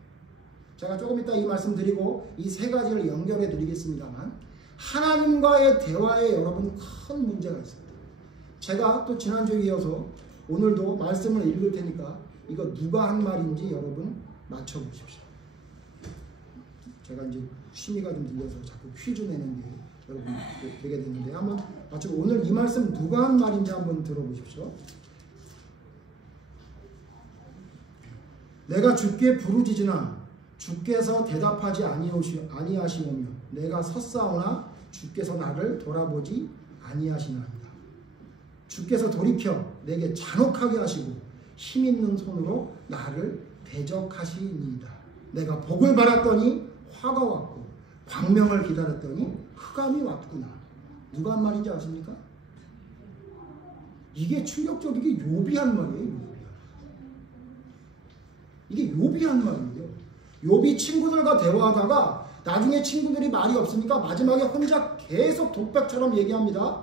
제가 조금 이따 이 말씀 드리고 이 세 가지를 연결해 드리겠습니다만 하나님과의 대화에 여러분 큰 문제가 있습니다. 제가 또 지난주에 이어서 오늘도 말씀을 읽을 테니까 이거 누가 한 말인지 여러분 맞춰보십시오. 제가 이제 취미가 좀 들려서 자꾸 퀴즈 내는 게 여러분 되게 됐는데 한번 맞춰보. 오늘 이 말씀 누가 한 말인지 한번 들어보십시오. 내가 주께 부르짖으나 주께서 대답하지 아니하시오며 내가 섰사오나 주께서 나를 돌아보지 아니하시나이다. 주께서 돌이켜 내게 잔혹하게 하시고 힘있는 손으로 나를 대적하시니이다. 내가 복을 바랐더니 화가 왔고 광명을 기다렸더니 흑암이 왔구나. 누가 한 말인지 아십니까? 이게 충격적이게 욥이 한 말이에요. 이게 욥이 한 말이에요. 욥이 친구들과 대화하다가 나중에 친구들이 말이 없으니까 마지막에 혼자 계속 독백처럼 얘기합니다.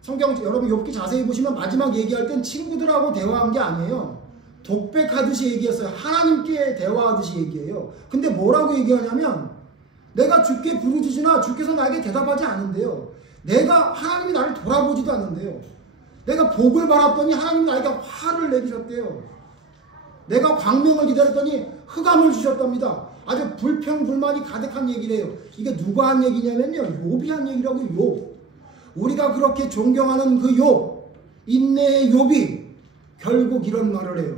성경 여러분 욥기 자세히 보시면 마지막 얘기할 땐 친구들하고 대화한 게 아니에요. 독백하듯이 얘기했어요. 하나님께 대화하듯이 얘기해요. 근데 뭐라고 얘기하냐면 내가 주께 부르짖으나 주께서 나에게 대답하지 않는데요. 하나님이 나를 돌아보지도 않는데요. 내가 복을 바랐더니 하나님이 나에게 화를 내리셨대요. 내가 광명을 기다렸더니 흑암을 주셨답니다. 아주 불평불만이 가득한 얘기래요. 이게 누가 한 얘기냐면요. 욥이 한 얘기라고요. 욥. 우리가 그렇게 존경하는 그 욥, 인내의 욥이 결국 이런 말을 해요.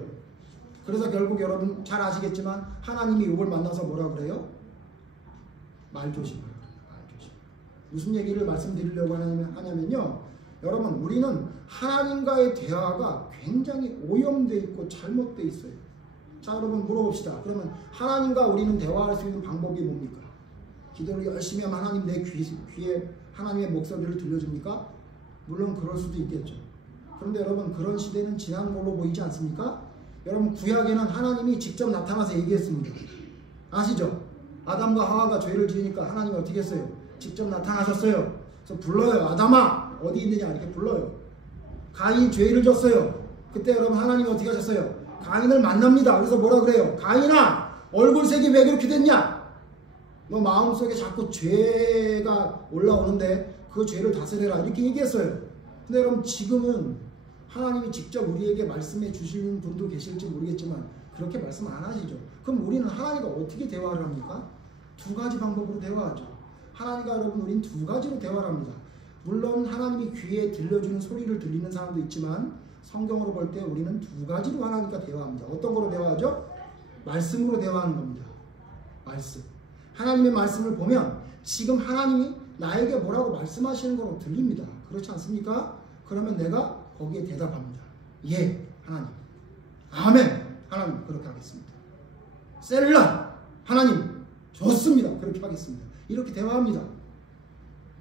그래서 결국 여러분 잘 아시겠지만 하나님이 욥을 만나서 뭐라 그래요? 말 조심하라. 말 조심. 무슨 얘기를 말씀드리려고 하냐면요. 여러분 우리는 하나님과의 대화가 굉장히 오염되어 있고 잘못되어 있어요. 자 여러분 물어봅시다. 그러면 하나님과 우리는 대화할 수 있는 방법이 뭡니까? 기도를 열심히 하면 하나님 내 귀에 하나님의 목소리를 들려줍니까? 물론 그럴 수도 있겠죠. 그런데 여러분 그런 시대는 지난 걸로 보이지 않습니까? 여러분 구약에는 하나님이 직접 나타나서 얘기했습니다. 아시죠? 아담과 하와가 죄를 지으니까 하나님이 어떻게 했어요? 직접 나타나셨어요. 그래서 불러요. 아담아 어디 있느냐 이렇게 불러요. 가인 죄를 졌어요. 그때 여러분 하나님이 어떻게 하셨어요? 가인을 만납니다. 그래서 뭐라 그래요? 가인아 얼굴색이 왜 그렇게 됐냐? 너 마음속에 자꾸 죄가 올라오는데 그 죄를 다스려라 이렇게 얘기했어요. 근데 여러분 지금은 하나님이 직접 우리에게 말씀해 주시는 분도 계실지 모르겠지만 그렇게 말씀 안 하시죠. 그럼 우리는 하나님과 어떻게 대화를 합니까? 두 가지 방법으로 대화하죠. 하나님과 여러분 우리는 두 가지로 대화를 합니다. 물론 하나님이 귀에 들려주는 소리를 들리는 사람도 있지만 성경으로 볼 때 우리는 두 가지로 하나님과 대화합니다. 어떤 거로 대화하죠? 말씀으로 대화하는 겁니다. 말씀. 하나님의 말씀을 보면 지금 하나님이 나에게 뭐라고 말씀하시는 거로 들립니다. 그렇지 않습니까? 그러면 내가 거기에 대답합니다. 예, 하나님. 아멘. 하나님 그렇게 하겠습니다. 셀라 하나님 좋습니다. 그렇게 하겠습니다. 이렇게 대화합니다.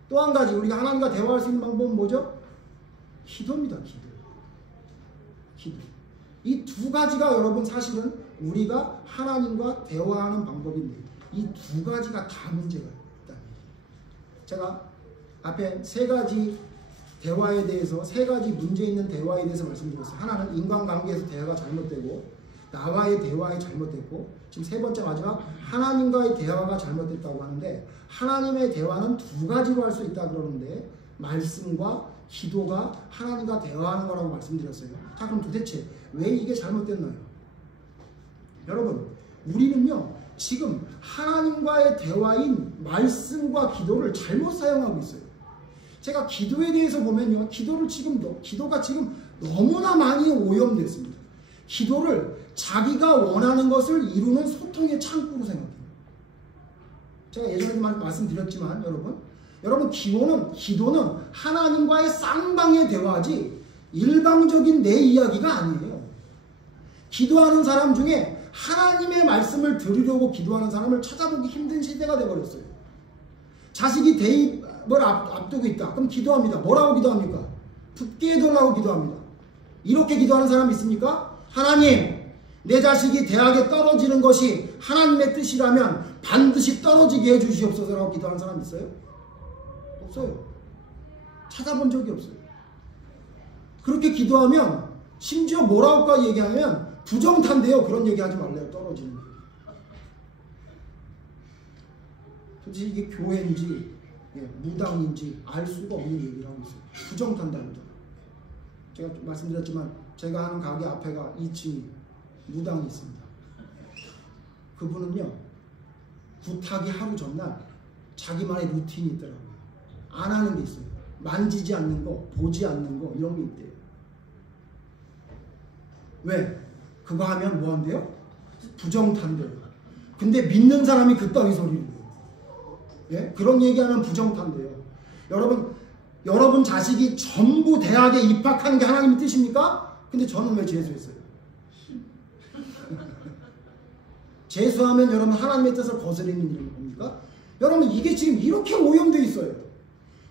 또 한 가지 우리가 하나님과 대화할 수 있는 방법은 뭐죠? 기도입니다. 기도. 이 두 가지가 여러분 사실은 우리가 하나님과 대화하는 방법인데 이 두 가지가 다 문제가 있다. 제가 앞에 세 가지 대화에 대해서 세 가지 문제 있는 대화에 대해서 말씀드렸어요. 하나는 인간관계에서 대화가 잘못되고 나와의 대화가 잘못됐고 지금 세 번째 마지막 하나님과의 대화가 잘못됐다고 하는데 하나님의 대화는 두 가지로 할 수 있다 그러는데 말씀과 기도가 하나님과 대화하는 거라고 말씀드렸어요. 자 그럼 도대체 왜 이게 잘못됐나요? 여러분 우리는요 지금 하나님과의 대화인 말씀과 기도를 잘못 사용하고 있어요. 제가 기도에 대해서 보면요 기도가 지금 너무나 많이 오염됐습니다. 기도를 자기가 원하는 것을 이루는 소통의 창구로 생각해요. 제가 예전에도 말씀드렸지만 여러분 기도는 하나님과의 쌍방의 대화지 일방적인 내 이야기가 아니에요. 기도하는 사람 중에 하나님의 말씀을 들으려고 기도하는 사람을 찾아보기 힘든 시대가 되어버렸어요. 자식이 대입을 앞두고 있다. 그럼 기도합니다. 뭐라고 기도합니까? 붙게 해달라고 기도합니다. 이렇게 기도하는 사람 있습니까? 하나님 내 자식이 대학에 떨어지는 것이 하나님의 뜻이라면 반드시 떨어지게 해주시옵소서라고 기도하는 사람 있어요? 없어요. 찾아본 적이 없어요. 그렇게 기도하면 심지어 뭐라고 얘기하면 부정탄데요. 그런 얘기하지 말래요. 떨어지는 거. 도대체 이게 교회인지 무당인지 알 수가 없는 얘기를 하고 있어요. 부정탄답니다. 제가 말씀드렸지만 제가 하는 가게 앞에가 2층이 무당이 있습니다. 그분은요 구타기 하루 전날 자기만의 루틴이 있더라고요. 안 하는 게 있어요. 만지지 않는 거, 보지 않는 거 이런 게 있대요. 왜? 그거 하면 뭐 한대요? 부정탄대요. 근데 믿는 사람이 그따위 소리를 해요. 예? 그런 얘기하면 부정탄대요. 여러분 자식이 전부 대학에 입학하는 게 하나님의 뜻입니까? 근데 저는 왜 재수했어요? 재수하면 여러분 하나님의 뜻을 거스르는 일인 겁니까? 여러분 이게 지금 이렇게 오염되어 있어요.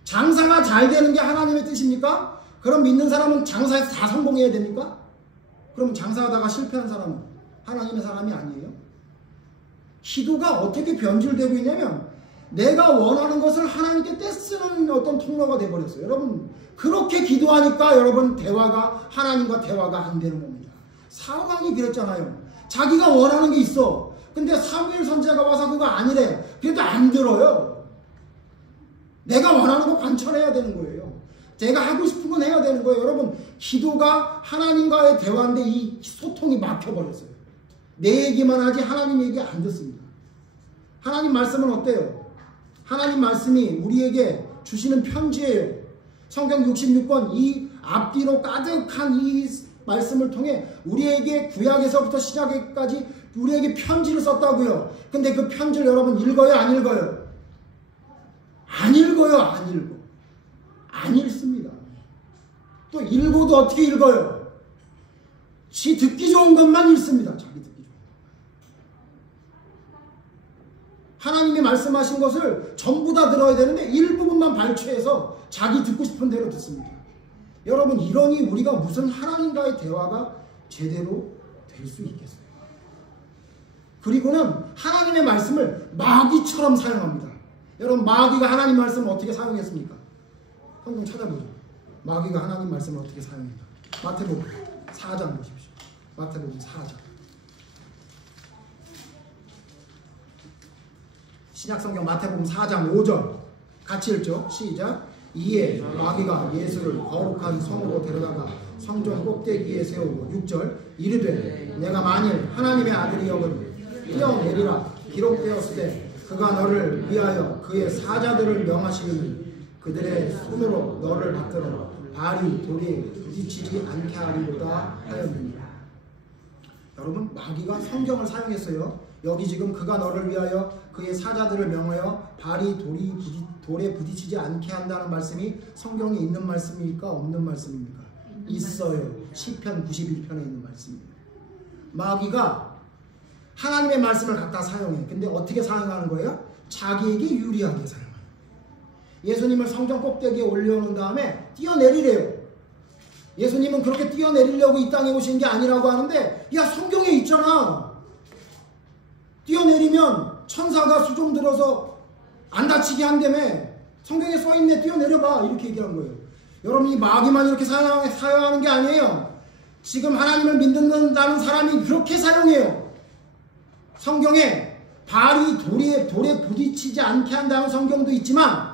장사가 잘 되는 게 하나님의 뜻입니까? 그럼 믿는 사람은 장사에서 다 성공해야 됩니까? 그럼 장사하다가 실패한 사람은 하나님의 사람이 아니에요? 기도가 어떻게 변질되고 있냐면 내가 원하는 것을 하나님께 떼쓰는 어떤 통로가 되어버렸어요. 여러분 그렇게 기도하니까 여러분 대화가 하나님과 대화가 안 되는 겁니다. 사울왕이 그랬잖아요. 자기가 원하는 게 있어. 근데 사무엘 선지자가 와서 그거 아니래. 그래도 안 들어요. 내가 원하는 거 관철해야 되는 거예요. 내가 하고 싶은 건 해야 되는 거예요. 여러분 기도가 하나님과의 대화인데 이 소통이 막혀버렸어요. 내 얘기만 하지 하나님 얘기 안 듣습니다. 하나님 말씀은 어때요? 하나님 말씀이 우리에게 주시는 편지예요. 성경 66권 이 앞뒤로 가득한 이 말씀을 통해 우리에게 구약에서부터 시작까지 우리에게 편지를 썼다고요. 근데 그 편지를 여러분 읽어요? 안 읽어요? 안 읽어요? 안 읽어. 안 읽습니다. 또 읽어도 어떻게 읽어요? 지 듣기 좋은 것만 읽습니다. 자기 듣기 좋은 것. 하나님이 말씀하신 것을 전부 다 들어야 되는데 일부분만 발췌해서 자기 듣고 싶은 대로 듣습니다. 여러분 이러니 우리가 무슨 하나님과의 대화가 제대로 될 수 있겠어요? 그리고는 하나님의 말씀을 마귀처럼 사용합니다. 여러분 마귀가 하나님 말씀을 어떻게 사용했습니까? 성경 찾아보죠. 마귀가 하나님 말씀을 어떻게 사용했나? 마태복음 4장 보십시오. 마태복음 4장. 신약성경 마태복음 4장 5절 같이 읽죠. 시작. 이에 마귀가 예수를 거룩한 성으로 데려다가 성전 꼭대기에 세우고 6절 이르되 내가 만일 하나님의 아들이여거든 뛰어내리라 기록되었으되 그가 너를 위하여 그의 사자들을 명하시니 그들의 손으로 너를 받들어 발이 돌에 부딪히지 않게 하리로다 하였느니라. 여러분 마귀가 성경을 사용했어요. 여기 지금 그가 너를 위하여 그의 사자들을 명하여 발이 돌에 부딪히지 않게 한다는 말씀이 성경에 있는 말씀입니까? 없는 말씀입니까? 있어요. 시편 91편에 있는 말씀입니다. 마귀가 하나님의 말씀을 갖다 사용해. 근데 어떻게 사용하는 거예요? 자기에게 유리하게 사용해요. 예수님을 성전 꼭대기에 올려놓은 다음에 뛰어내리래요. 예수님은 그렇게 뛰어내리려고 이 땅에 오신 게 아니라고 하는데 야 성경에 있잖아. 뛰어내리면 천사가 수종 들어서 안 다치게 한다며. 성경에 써있네. 뛰어내려봐. 이렇게 얘기한 거예요. 여러분 이 마귀만 이렇게 사용하는 게 아니에요. 지금 하나님을 믿는다는 사람이 그렇게 사용해요. 성경에 발이 돌에 부딪히지 않게 한다는 성경도 있지만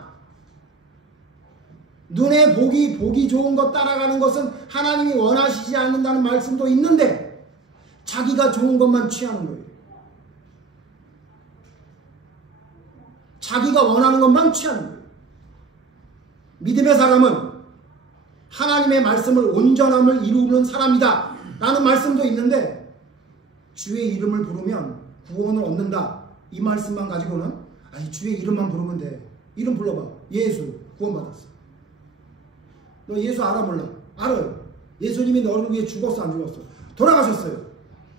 눈에 보기 좋은 것 따라가는 것은 하나님이 원하시지 않는다는 말씀도 있는데 자기가 좋은 것만 취하는 거예요. 자기가 원하는 것만 취하는 거예요. 믿음의 사람은 하나님의 말씀을 온전함을 이루는 사람이다 라는 말씀도 있는데 주의 이름을 부르면 구원을 얻는다 이 말씀만 가지고는 아니 주의 이름만 부르면 돼. 이름 불러봐. 예수 구원받았어. 너 예수 알아 몰라? 알아요. 예수님이 너를 위해 죽었어 안 죽었어? 돌아가셨어요.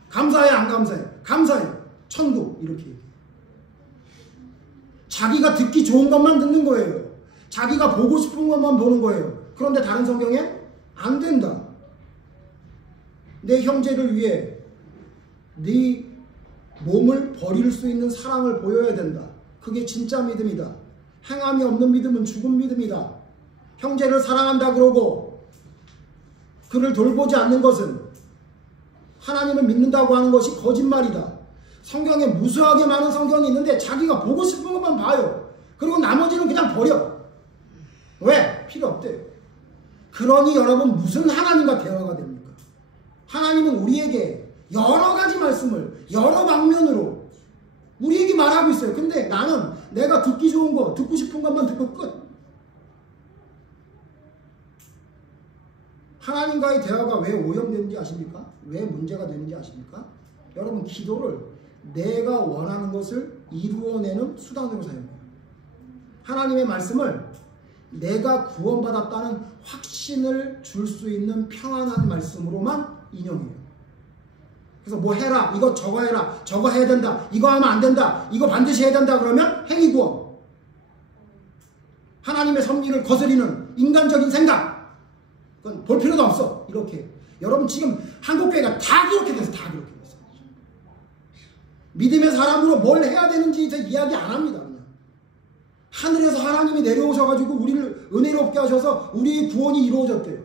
감사해 안 감사해? 감사해. 천국 이렇게 자기가 듣기 좋은 것만 듣는 거예요. 자기가 보고 싶은 것만 보는 거예요. 그런데 다른 성경에 안 된다. 내 형제를 위해 네 몸을 버릴 수 있는 사랑을 보여야 된다. 그게 진짜 믿음이다. 행함이 없는 믿음은 죽은 믿음이다. 형제를 사랑한다 그러고 그를 돌보지 않는 것은 하나님을 믿는다고 하는 것이 거짓말이다. 성경에 무수하게 많은 성경이 있는데 자기가 보고 싶은 것만 봐요. 그리고 나머지는 그냥 버려. 왜? 필요 없대요. 그러니 여러분 무슨 하나님과 대화가 됩니까? 하나님은 우리에게 여러 가지 말씀을 여러 방면으로 우리에게 말하고 있어요. 근데 나는 내가 듣기 좋은 거 듣고 싶은 것만 듣고 끝. 하나님과의 대화가 왜 오염되는지 아십니까? 왜 문제가 되는지 아십니까? 여러분 기도를 내가 원하는 것을 이루어내는 수단으로 사용해요. 하나님의 말씀을 내가 구원받았다는 확신을 줄 수 있는 평안한 말씀으로만 인용해요. 그래서 뭐 해라, 이거 저거 해라, 저거 해야 된다, 이거 하면 안 된다, 이거 반드시 해야 된다 그러면 행위구원. 하나님의 섭리를 거스리는 인간적인 생각, 그건 볼 필요도 없어. 이렇게 여러분 지금 한국교회가 다 그렇게 돼서 다 그렇게 됐어요. 믿음의 사람으로 뭘 해야 되는지 이야기 안 합니다. 그냥 하늘에서 하나님이 내려오셔가지고 우리를 은혜롭게 하셔서 우리의 구원이 이루어졌대요.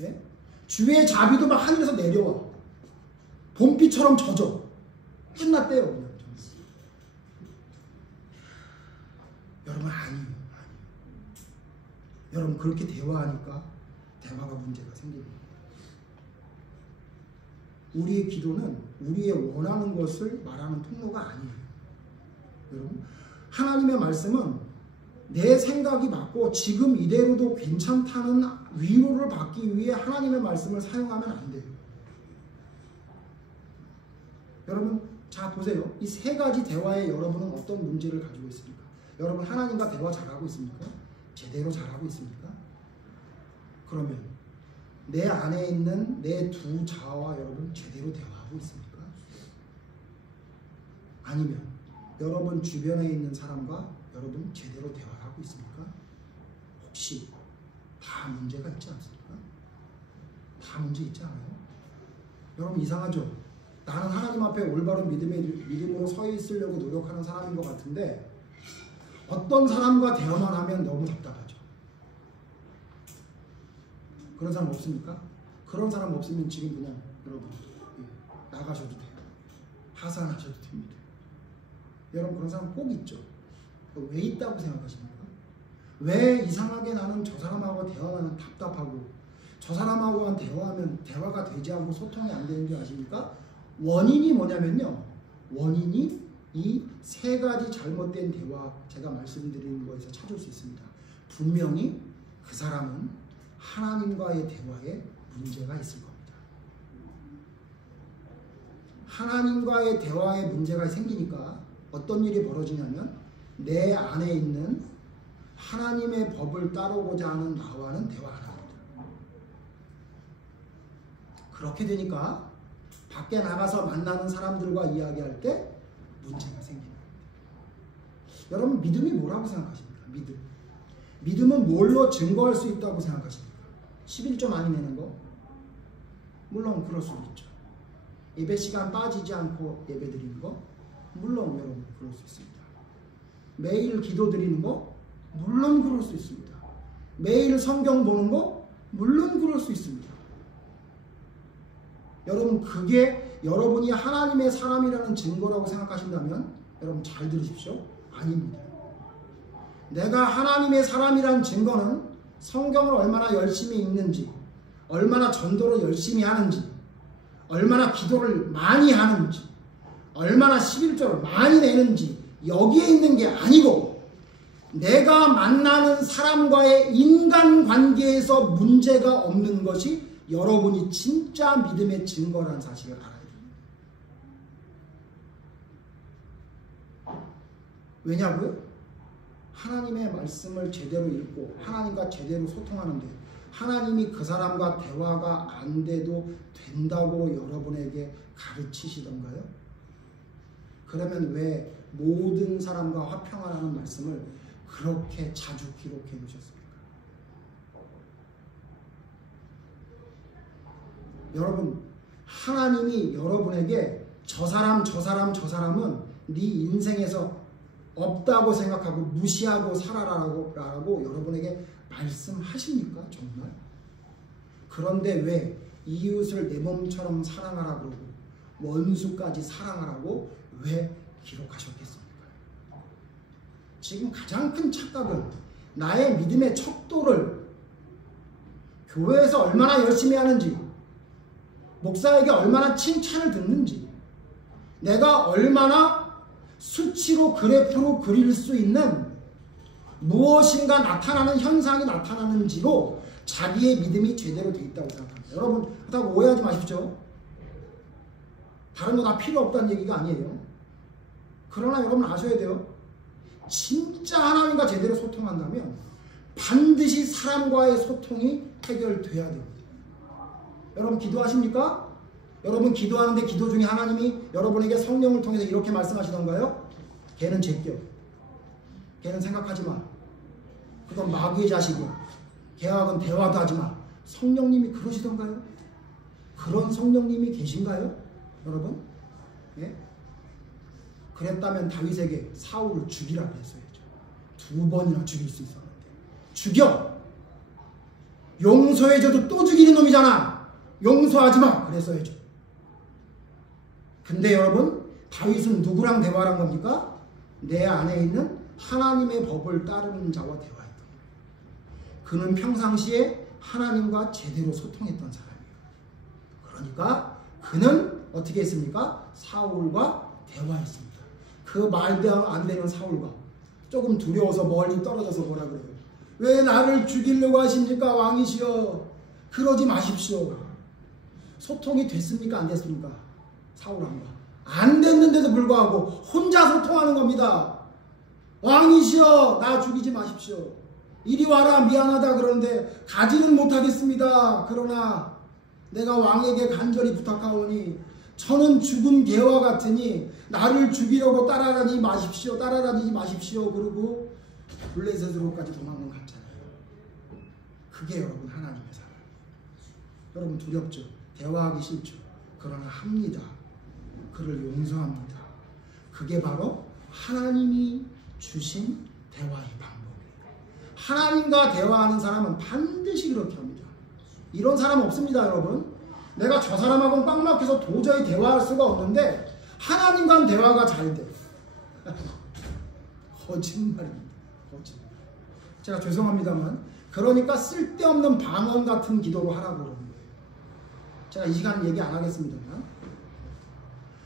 예? 주의 자비도 막 하늘에서 내려와. 봄비처럼 젖어. 끝났대요. 그냥. 여러분 아니에요. 여러분 그렇게 대화하니까 대화가 문제가 생깁니다. 우리의 기도는 우리의 원하는 것을 말하는 통로가 아니에요. 여러분 하나님의 말씀은 내 생각이 맞고 지금 이대로도 괜찮다는 위로를 받기 위해 하나님의 말씀을 사용하면 안 돼요. 여러분 자 보세요. 이 세 가지 대화에 여러분은 어떤 문제를 가지고 있습니까? 여러분 하나님과 대화 잘하고 있습니까? 제대로 잘하고 있습니까? 그러면 내 안에 있는 내 두 자아와 여러분 제대로 대화하고 있습니까? 아니면 여러분 주변에 있는 사람과 여러분 제대로 대화하고 있습니까? 혹시 다 문제가 있지 않습니까? 다 문제 있지 않아요? 여러분 이상하죠? 나는 하나님 앞에 올바른 믿음으로 서 있으려고 노력하는 사람인 것 같은데 어떤 사람과 대화만 하면 너무 답답하죠. 그런 사람 없습니까? 그런 사람 없으면 지금 그냥 여러분 나가셔도 돼요. 하산하셔도 됩니다. 여러분 그런 사람 꼭 있죠. 왜 있다고 생각하십니까? 왜 이상하게 나는 저 사람하고 대화하면 답답하고 저 사람하고만 대화하면 대화가 되지 않고 소통이 안 되는 줄 아십니까? 원인이 뭐냐면요. 원인이 이 세 가지 잘못된 대화 제가 말씀드리는 거에서 찾을 수 있습니다. 분명히 그 사람은 하나님과의 대화에 문제가 있을 겁니다. 하나님과의 대화에 문제가 생기니까 어떤 일이 벌어지냐면 내 안에 있는 하나님의 법을 따르고자 하는 나와는 대화 안 합니다. 그렇게 되니까 밖에 나가서 만나는 사람들과 이야기할 때 문제가 생깁니다. 여러분 믿음이 뭐라고 생각하십니까? 믿음은 뭘로 증거할 수 있다고 생각하십니까? 11조 많이 내는 거? 물론 그럴 수도 있죠. 예배 시간 빠지지 않고 예배 드리는 거? 물론 여러분 그럴 수 있습니다. 매일 기도 드리는 거? 물론 그럴 수 있습니다. 매일 성경 보는 거? 물론 그럴 수 있습니다. 여러분 그게 여러분이 하나님의 사람이라는 증거라고 생각하신다면 여러분 잘 들으십시오. 아닙니다. 내가 하나님의 사람이라는 증거는 성경을 얼마나 열심히 읽는지, 얼마나 전도를 열심히 하는지, 얼마나 기도를 많이 하는지, 얼마나 11조를 많이 내는지 여기에 있는 게 아니고 내가 만나는 사람과의 인간관계에서 문제가 없는 것이 여러분이 진짜 믿음의 증거라는 사실을 알아야 됩니다. 왜냐고요? 하나님의 말씀을 제대로 읽고 하나님과 제대로 소통하는데 하나님이 그 사람과 대화가 안 돼도 된다고 여러분에게 가르치시던가요? 그러면 왜 모든 사람과 화평하라는 말씀을 그렇게 자주 기록해 놓으셨습니까? 여러분 하나님이 여러분에게 저 사람은 네 인생에서 없다고 생각하고 무시하고 살아라라고 여러분에게 말씀하십니까? 정말? 그런데 왜 이웃을 내 몸처럼 사랑하라 그러고 원수까지 사랑하라고 왜 기록하셨겠습니까? 지금 가장 큰 착각은 나의 믿음의 척도를 교회에서 얼마나 열심히 하는지 목사에게 얼마나 칭찬을 듣는지 내가 얼마나 수치로 그래프로 그릴 수 있는 무엇인가 나타나는 현상이 나타나는지로 자기의 믿음이 제대로 되어 있다고 생각합니다. 여러분 그렇다고 오해하지 마십시오. 다른 거 다 필요 없다는 얘기가 아니에요. 그러나 여러분 아셔야 돼요. 진짜 하나님과 제대로 소통한다면 반드시 사람과의 소통이 해결돼야 됩니다. 여러분 기도하십니까? 여러분 기도하는데 기도 중에 하나님이 여러분에게 성령을 통해서 이렇게 말씀하시던가요? 걔는 제껴. 걔는 생각하지 마. 그건 마귀의 자식이야. 걔하고는 대화도 하지 마. 성령님이 그러시던가요? 그런 성령님이 계신가요? 여러분? 예? 그랬다면 다윗에게 사울을 죽이라고 했어야죠. 2번이나 죽일 수 있었는데. 죽여! 용서해줘도 또 죽이는 놈이잖아. 용서하지 마. 그랬어야죠. 근데 여러분 다윗은 누구랑 대화를 한 겁니까? 내 안에 있는 하나님의 법을 따르는 자와 대화했던 거예요. 그는 평상시에 하나님과 제대로 소통했던 사람이에요. 그러니까 그는 어떻게 했습니까? 사울과 대화했습니다. 그 말도 안 되는 사울과 조금 두려워서 멀리 떨어져서 뭐라 그래요? 왜 나를 죽이려고 하십니까? 왕이시여. 그러지 마십시오. 소통이 됐습니까? 안 됐습니까? 사울왕과. 안 됐는데도 불구하고 혼자 소통하는 겁니다. 왕이시여, 나 죽이지 마십시오. 이리 와라, 미안하다 그러는데 가지는 못하겠습니다. 그러나 내가 왕에게 간절히 부탁하오니 저는 죽은 개와 같으니 나를 죽이려고 따라다니지 마십시오. 따라다니지 마십시오. 그러고 블레셋으로까지 도망을 갔잖아요. 그게 여러분 하나님의 사랑. 여러분 두렵죠? 대화하기 싫죠? 그러나 합니다. 그를 용서합니다. 그게 바로 하나님이 주신 대화의 방법이에요. 하나님과 대화하는 사람은 반드시 그렇게 합니다. 이런 사람 없습니다, 여러분. 내가 저 사람하고는 꽉 막혀서 도저히 대화할 수가 없는데 하나님과는 대화가 잘 돼. 거짓말입니다. 거짓말. 제가 죄송합니다만 그러니까 쓸데없는 방언 같은 기도로 하라고 그러는 거예요. 제가 이 시간은 얘기 안 하겠습니다만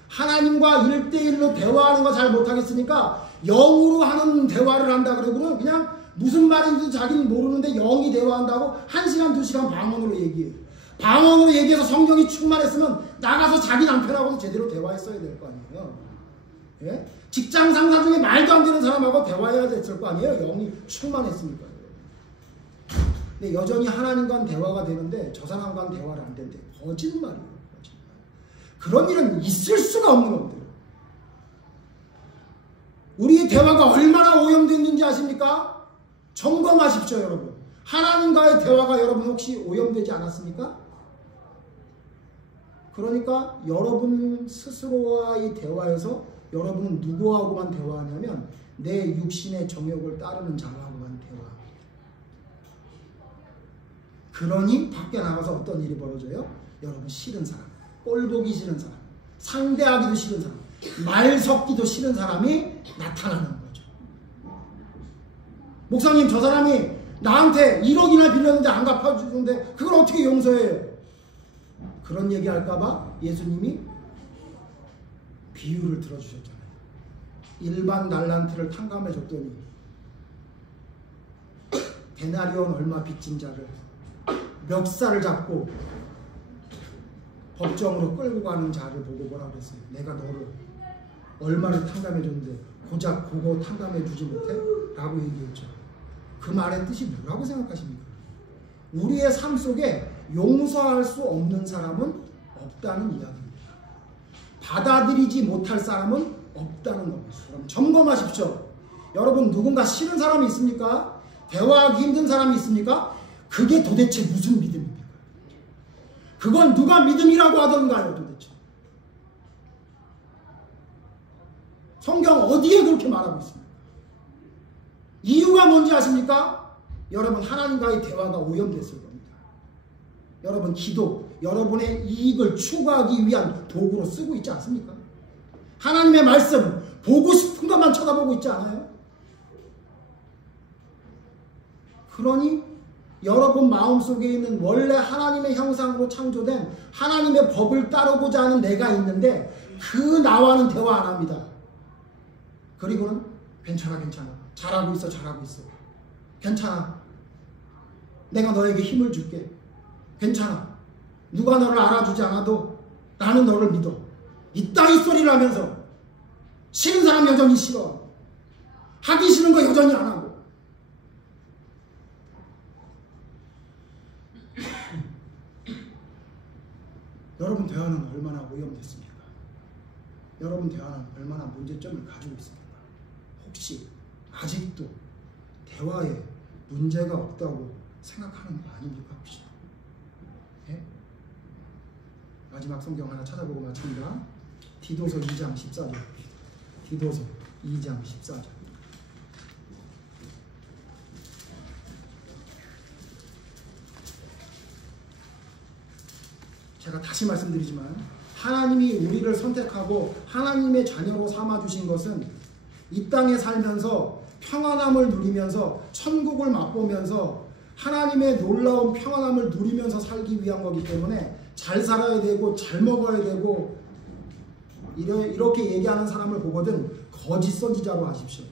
하나님과 1대1로 대화하는 거 잘 못하겠으니까 영으로 하는 대화를 한다 그러고는 그냥 무슨 말인지 자기는 모르는데 영이 대화한다고 1시간, 2시간 방언으로 얘기해요. 방언으로 얘기해서 성령이 충만했으면 나가서 자기 남편하고도 제대로 대화했어야 될 거 아니에요. 예? 직장 상사 중에 말도 안 되는 사람하고 대화해야 됐을 거 아니에요. 영이 충만했으니까요. 근데 여전히 하나님과는 대화가 되는데 저 사람과는 대화를 안 된대. 거짓말이에요. 거짓말. 그런 일은 있을 수가 없는 겁니다. 우리의 대화가 얼마나 오염됐는지 아십니까? 점검하십시오, 여러분. 하나님과의 대화가 여러분 혹시 오염되지 않았습니까? 그러니까 여러분 스스로와의 대화에서 여러분은 누구하고만 대화하냐면 내 육신의 정욕을 따르는 자하고만 대화합니다. 그러니 밖에 나가서 어떤 일이 벌어져요? 여러분 싫은 사람, 꼴 보기 싫은 사람, 상대하기도 싫은 사람, 말 섞기도 싫은 사람이 나타나는 거죠. 목사님, 저 사람이 나한테 1억이나 빌렸는데 안 갚아주는데 그걸 어떻게 용서해요? 그런 얘기 할까봐 예수님이 비유를 들어주셨잖아요. 일반 달란트를 탕감해 줬더니 데나리온 얼마 빚진 자를 멱살을 잡고 법정으로 끌고 가는 자를 보고 뭐라 그랬어요? 내가 너를 얼마를 탕감해 줬는데 고작 그거 탕감해 주지 못해? 라고 얘기했죠. 그 말의 뜻이 뭐라고 생각하십니까? 우리의 삶 속에 용서할 수 없는 사람은 없다는 이야기입니다. 받아들이지 못할 사람은 없다는 겁니다. 그럼 점검하십시오. 여러분 누군가 싫은 사람이 있습니까? 대화하기 힘든 사람이 있습니까? 그게 도대체 무슨 믿음입니까? 그건 누가 믿음이라고 하던가요 도대체? 성경 어디에 그렇게 말하고 있습니까? 이유가 뭔지 아십니까? 여러분 하나님과의 대화가 오염됐을 겁니다. 여러분 기도, 여러분의 이익을 추구하기 위한 도구로 쓰고 있지 않습니까? 하나님의 말씀, 보고 싶은 것만 쳐다보고 있지 않아요? 그러니 여러분 마음속에 있는 원래 하나님의 형상으로 창조된 하나님의 법을 따르고자 하는 내가 있는데 그 나와는 대화 안 합니다. 그리고는 괜찮아 괜찮아 잘하고 있어 잘하고 있어 괜찮아 내가 너에게 힘을 줄게 괜찮아 누가 너를 알아주지 않아도 나는 너를 믿어 이따위 소리를 하면서 싫은 사람 여전히 싫어 하기 싫은 거 여전히 안 하고 여러분 대화는 얼마나 오염됐습니까? 여러분 대화는 얼마나 문제점을 가지고 있습니까? 혹시 아직도 대화에 문제가 없다고 생각하는 거 아닙니까? 혹시? 예? 마지막 성경 하나 찾아보고 마칩니다. 디도서 2장 14절. 디도서 2장 14절. 제가 다시 말씀드리지만 하나님이 우리를 선택하고 하나님의 자녀로 삼아주신 것은 이 땅에 살면서 평안함을 누리면서 천국을 맛보면서 하나님의 놀라운 평안함을 누리면서 살기 위한 거기 때문에 잘 살아야 되고 잘 먹어야 되고 이렇게 얘기하는 사람을 보거든 거짓 선지자로 하십시오.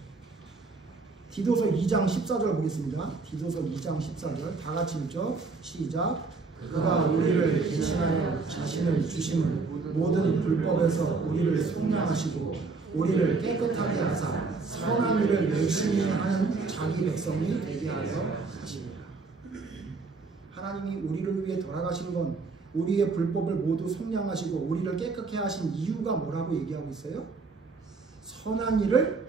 디도서 2장 14절 보겠습니다. 디도서 2장 14절 다 같이 읽죠. 시작. 그가 우리를 대신하여 자신을 주심은 모든 불법에서 우리를 속량하시고 우리를 깨끗하게 하사 선한 일을 열심히 하는 자기 백성이 되게 하여 하시니라. 하나님이 우리를 위해 돌아가신 건 우리의 불법을 모두 속량하시고 우리를 깨끗게 하신 이유가 뭐라고 얘기하고 있어요? 선한 일을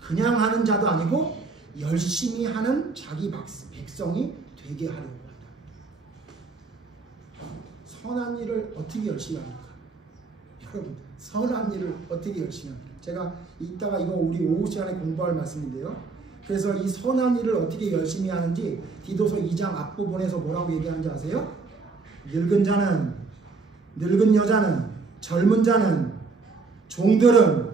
그냥 하는 자도 아니고 열심히 하는 자기 백성이 되게 하려고 한다. 선한 일을 어떻게 열심히 합니까? 여러분, 선한 일을 어떻게 열심히 합니까? 제가 이따가 이거 우리 오후 시간에 공부할 말씀인데요. 그래서 이 선한 일을 어떻게 열심히 하는지 디도서 2장 앞부분에서 뭐라고 얘기하는지 아세요? 늙은 자는, 늙은 여자는, 젊은 자는, 종들은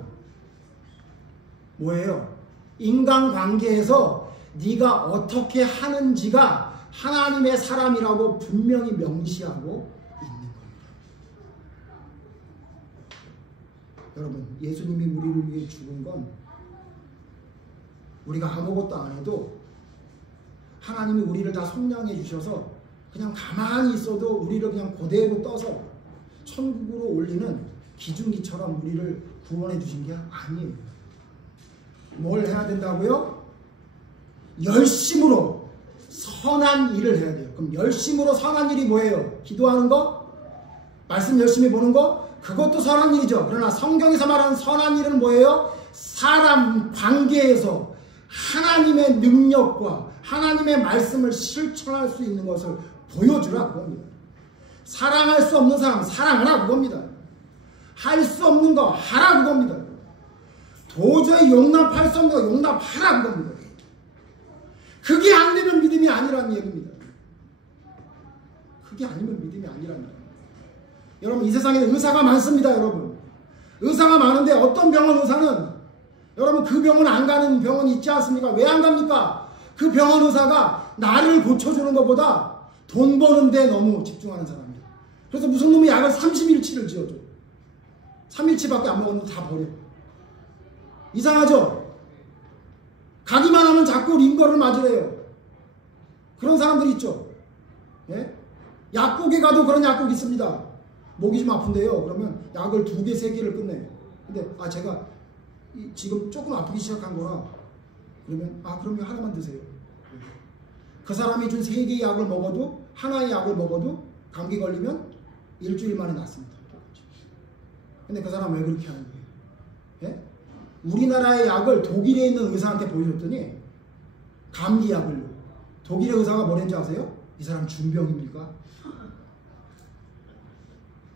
뭐예요? 인간관계에서 네가 어떻게 하는지가 하나님의 사람이라고 분명히 명시하고 있는 겁니다. 여러분, 예수님이 우리를 위해 죽은 건 우리가 아무것도 안 해도 하나님이 우리를 다 속량해 주셔서 그냥 가만히 있어도 우리를 그냥 그대로 떠서 천국으로 올리는 기중기처럼 우리를 구원해 주신 게 아니에요. 뭘 해야 된다고요? 열심으로 선한 일을 해야 돼요. 그럼 열심으로 선한 일이 뭐예요? 기도하는 거? 말씀 열심히 보는 거? 그것도 선한 일이죠. 그러나 성경에서 말하는 선한 일은 뭐예요? 사람 관계에서 하나님의 능력과 하나님의 말씀을 실천할 수 있는 것을 보여주라 그겁니다. 사랑할 수 없는 사람 사랑하라 그겁니다. 할 수 없는 거 하라 그겁니다. 도저히 용납할 수 없는 거 용납하라 그겁니다. 그게 안 되면 믿음이 아니라는 얘기입니다. 그게 아니면 믿음이 아니라는 얘기입니다. 여러분, 이 세상에는 의사가 많습니다. 여러분, 의사가 많은데 어떤 병원 의사는 여러분 그 병원 안 가는 병원이 있지 않습니까? 왜 안 갑니까? 그 병원 의사가 나를 고쳐주는 것보다 돈 버는 데 너무 집중하는 사람이에요. 그래서 무슨 놈이 약을 30일치를 지어줘. 3일치밖에 안 먹었는데 다 버려. 이상하죠? 가기만 하면 자꾸 링거를 맞으래요. 그런 사람들이 있죠. 예? 약국에 가도 그런 약국 있습니다. 목이 좀 아픈데요. 그러면 약을 2개, 3개를 끝내요. 근데 제가 지금 조금 아프기 시작한 거라 그러면 그러면 하나만 드세요. 그 사람이 준 3개의 약을 먹어도 하나의 약을 먹어도 감기 걸리면 일주일 만에 낫습니다. 근데 그 사람 왜 그렇게 하는 거예요? 예? 우리나라의 약을 독일에 있는 의사한테 보여줬더니 감기 약을요. 독일의 의사가 뭐랬는지 아세요? 이 사람 중병입니까?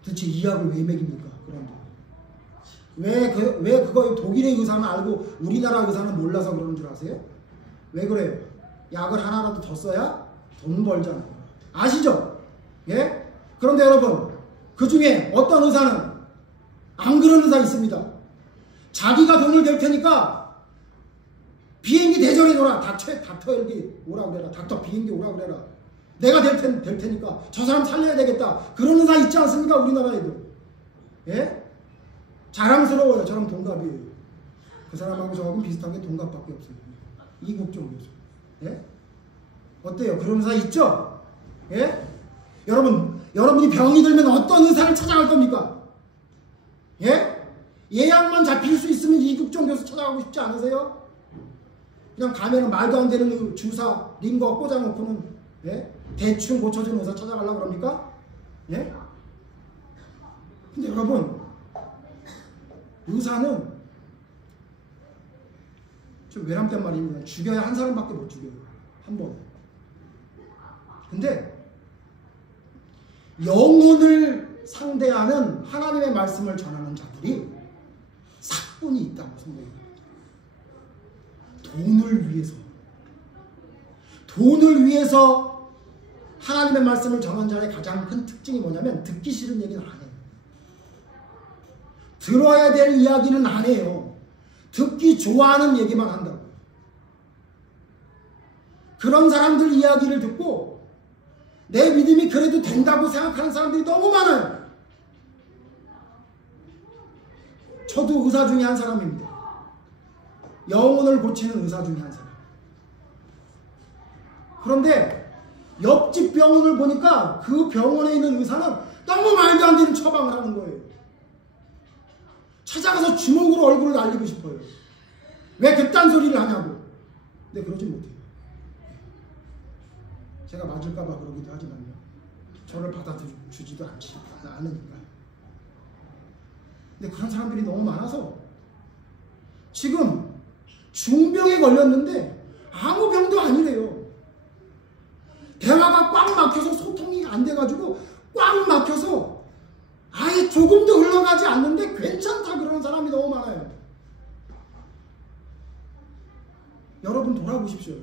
도대체 이 약을 왜 먹입니까? 왜 그거 독일의 의사는 알고 우리나라 의사는 몰라서 그러는 줄 아세요? 왜 그래요? 약을 하나라도 더 써야 돈 벌잖아요. 아시죠? 예? 그런데 여러분, 그 중에 어떤 의사는 안 그런 의사 있습니다. 자기가 돈을 댈 테니까 비행기 대절해 줘라. 닥터 여기 오라 그래라. 닥터 비행기 오라 그래라. 내가 될 테니까 저 사람 살려야 되겠다. 그런 의사 있지 않습니까? 우리나라에도. 예? 자랑스러워요. 저랑 동갑이에요. 그 사람하고 저하고 비슷한 게 동갑밖에 없어요. 이국종 교수. 예? 어때요? 그런 의사 있죠? 예? 여러분이 병이 들면 어떤 의사를 찾아갈 겁니까? 예? 예약만 잡힐 수 있으면 이국종 교수 찾아가고 싶지 않으세요? 그냥 가면은 말도 안 되는 주사, 링거 꽂아놓고는 예? 대충 고쳐주는 의사 찾아가려고 그럽니까? 예? 근데 여러분, 의사는 좀 외람된 말입니다. 죽여야 한 사람밖에 못 죽여요. 한 번. 근데 영혼을 상대하는 하나님의 말씀을 전하는 자들이 사건이 있다고 생각합니다. 돈을 위해서 하나님의 말씀을 전하는 자의 가장 큰 특징이 뭐냐면 듣기 싫은 얘기는 안 해요. 들어야 될 이야기는 안 해요. 듣기 좋아하는 얘기만 한다고. 그런 사람들 이야기를 듣고 내 믿음이 그래도 된다고 생각하는 사람들이 너무 많아요. 저도 의사 중에 한 사람입니다. 영혼을 고치는 의사 중에 한 사람. 그런데 옆집 병원을 보니까 그 병원에 있는 의사는 너무 말도 안 되는 처방을 하는 거예요. 찾아가서 주먹으로 얼굴을 날리고 싶어요. 왜 그딴 소리를 하냐고. 근데 그러지 못해요. 제가 맞을까봐 그러기도 하지만요. 저를 받아주지도 않으니까. 근데 그런 사람들이 너무 많아서 지금 중병에 걸렸는데 아무 병도 아니래요. 대화가 꽉 막혀서 소통이 안 돼가지고 꽉 막혀서 아예 조금도 흘러가지 않는데 괜찮다 그러는 사람이 너무 많아요. 여러분 돌아보십시오.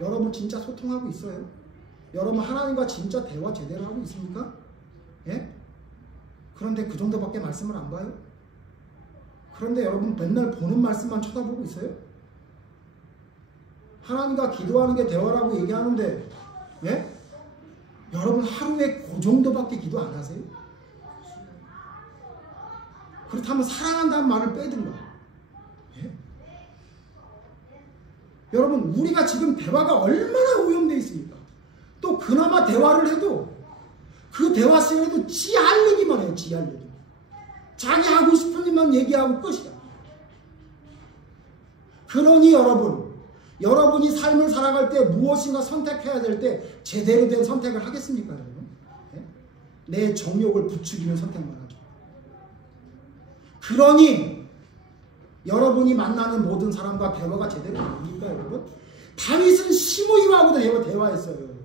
여러분 진짜 소통하고 있어요? 여러분 하나님과 진짜 대화 제대로 하고 있습니까? 예? 그런데 그 정도밖에 말씀을 안 봐요? 그런데 여러분 맨날 보는 말씀만 쳐다보고 있어요? 하나님과 기도하는 게 대화라고 얘기하는데 예? 여러분 하루에 그 정도밖에 기도 안 하세요? 그렇다면 사랑한다는 말을 빼든가. 예? 여러분 우리가 지금 대화가 얼마나 오염되어 있습니까? 또 그나마 대화를 해도 그 대화 시간에도 지 할 얘기만 해요. 지 할 얘기. 자기 하고 싶은 일만 얘기하고 끝이야. 그러니 여러분이 삶을 살아갈 때 무엇인가 선택해야 될 때 제대로 된 선택을 하겠습니까? 여러분? 예? 내 정욕을 부추기는 선택만 하죠. 그러니 여러분이 만나는 모든 사람과 대화가 제대로 됩니까? 여러분? 다윗은 시므이와도 대화했어요.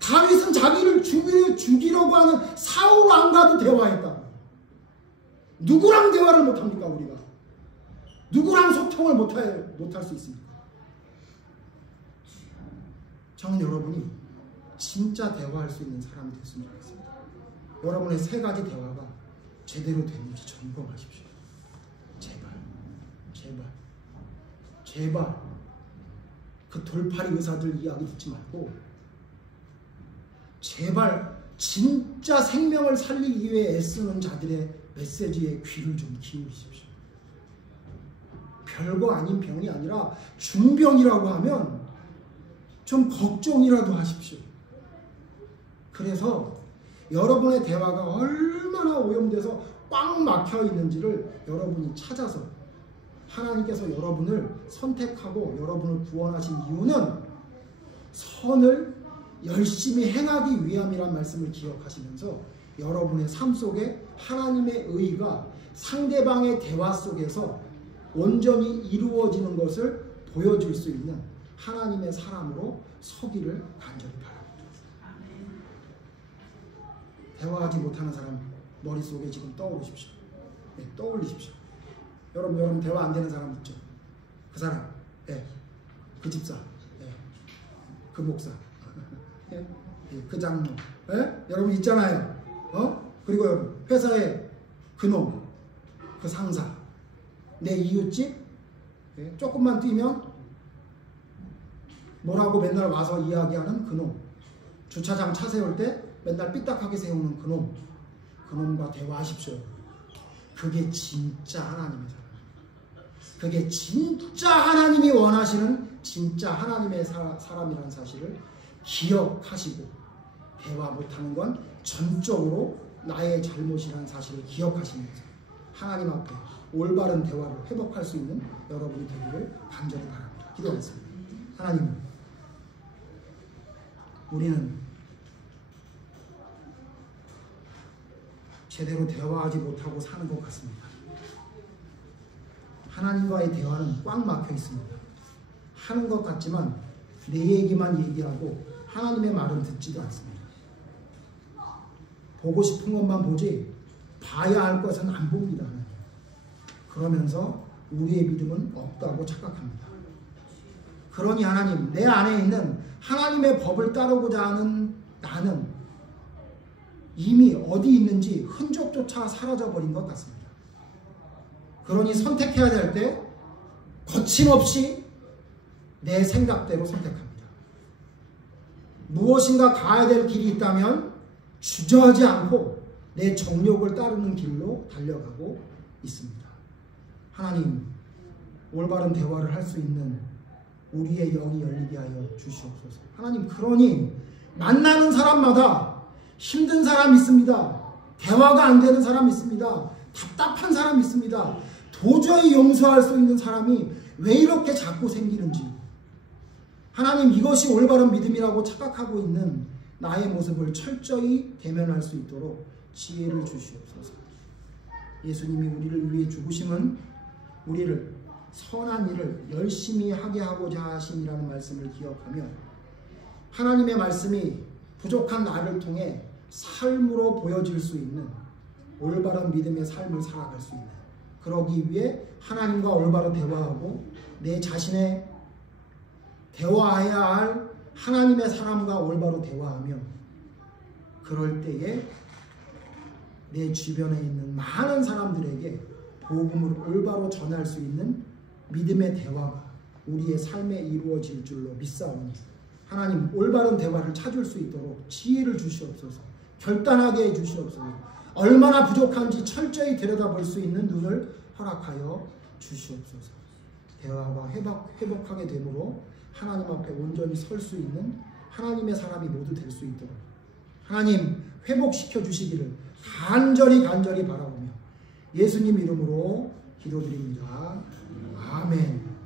다윗은 자기를 죽이려고 하는 사울 왕과도 대화했다. 누구랑 대화를 못합니까? 우리가 누구랑 소통을 못할 수 있습니까? 저는 여러분이 진짜 대화할 수 있는 사람이 됐으면 좋겠습니다. 여러분의 세 가지 대화가 제대로 되는지 점검하십시오. 제발 그 돌팔이 의사들 이야기 듣지 말고 제발 진짜 생명을 살리기 위해 애쓰는 자들의 메시지에 귀를 좀 기울이십시오. 별거 아닌 병이 아니라 중병이라고 하면 좀 걱정이라도 하십시오. 그래서 여러분의 대화가 얼마나 오염돼서 꽉 막혀 있는지를 여러분이 찾아서 하나님께서 여러분을 선택하고 여러분을 구원하신 이유는 선을 열심히 행하기 위함이란 말씀을 기억하시면서 여러분의 삶 속에 하나님의 의가 상대방의 대화 속에서 온전히 이루어지는 것을 보여줄 수 있는 하나님의 사람으로 서기를 간절히 바랍니다. 대화하지 못하는 사람 머릿속에 지금 떠오르십시오. 네, 떠올리십시오. 여러분 대화 안 되는 사람 있죠? 그 사람, 네, 그 집사, 네, 그 목사, 네, 그 장로, 네? 여러분 있잖아요. 그리고 여러분 회사에 그놈, 그 상사, 내 이웃집, 네? 조금만 뛰면 뭐라고 맨날 와서 이야기하는 그놈, 주차장 차 세울 때 맨날 삐딱하게 세우는 그놈과 대화하십시오. 그게 진짜 하나님의 사람. 그게 진짜 하나님이 원하시는 진짜 하나님의 사람이라는 사실을 기억하시고 대화 못하는 건 전적으로 나의 잘못이라는 사실을 기억하시면서 하나님 앞에 올바른 대화를 회복할 수 있는 여러분이 되기를 간절히 바랍니다. 기도하겠습니다. 하나님, 우리는 제대로 대화하지 못하고 사는 것 같습니다. 하나님과의 대화는 꽉 막혀 있습니다. 하는 것 같지만 내 얘기만 얘기하고 하나님의 말은 듣지도 않습니다. 보고 싶은 것만 보지 봐야 할 것은 안 봅니다. 그러면서 우리의 믿음은 없다고 착각합니다. 그러니 하나님, 내 안에 있는 하나님의 법을 따르고자 하는 나는 이미 어디 있는지 흔적조차 사라져버린 것 같습니다. 그러니 선택해야 될 때 거침없이 내 생각대로 선택합니다. 무엇인가 가야 될 길이 있다면 주저하지 않고 내 정욕을 따르는 길로 달려가고 있습니다. 하나님, 올바른 대화를 할 수 있는 우리의 영이 열리게 하여 주시옵소서. 하나님, 그러니 만나는 사람마다 힘든 사람 있습니다. 대화가 안 되는 사람 있습니다. 답답한 사람 있습니다. 도저히 용서할 수 있는 사람이 왜 이렇게 자꾸 생기는지, 하나님, 이것이 올바른 믿음이라고 착각하고 있는 나의 모습을 철저히 대면할 수 있도록 지혜를 주시옵소서. 예수님이 우리를 위해 죽으심은 우리를 선한 일을 열심히 하게 하고자 하심이라는 말씀을 기억하며, 하나님의 말씀이 부족한 나를 통해 삶으로 보여질 수 있는 올바른 믿음의 삶을 살아갈 수 있는, 그러기 위해 하나님과 올바로 대화하고 내 자신의 대화해야 할 하나님의 사람과 올바로 대화하며, 그럴 때에 내 주변에 있는 많은 사람들에게 복음을 올바로 전할 수 있는 믿음의 대화가 우리의 삶에 이루어질 줄로 믿사오니, 하나님, 올바른 대화를 찾을 수 있도록 지혜를 주시옵소서. 결단하게 해주시옵소서. 얼마나 부족한지 철저히 들여다볼 수 있는 눈을 허락하여 주시옵소서. 대화가 회복하게 되므로 하나님 앞에 온전히 설 수 있는 하나님의 사람이 모두 될 수 있도록 하나님 회복시켜 주시기를 간절히 바라오며 예수님 이름으로 기도드립니다. 아멘.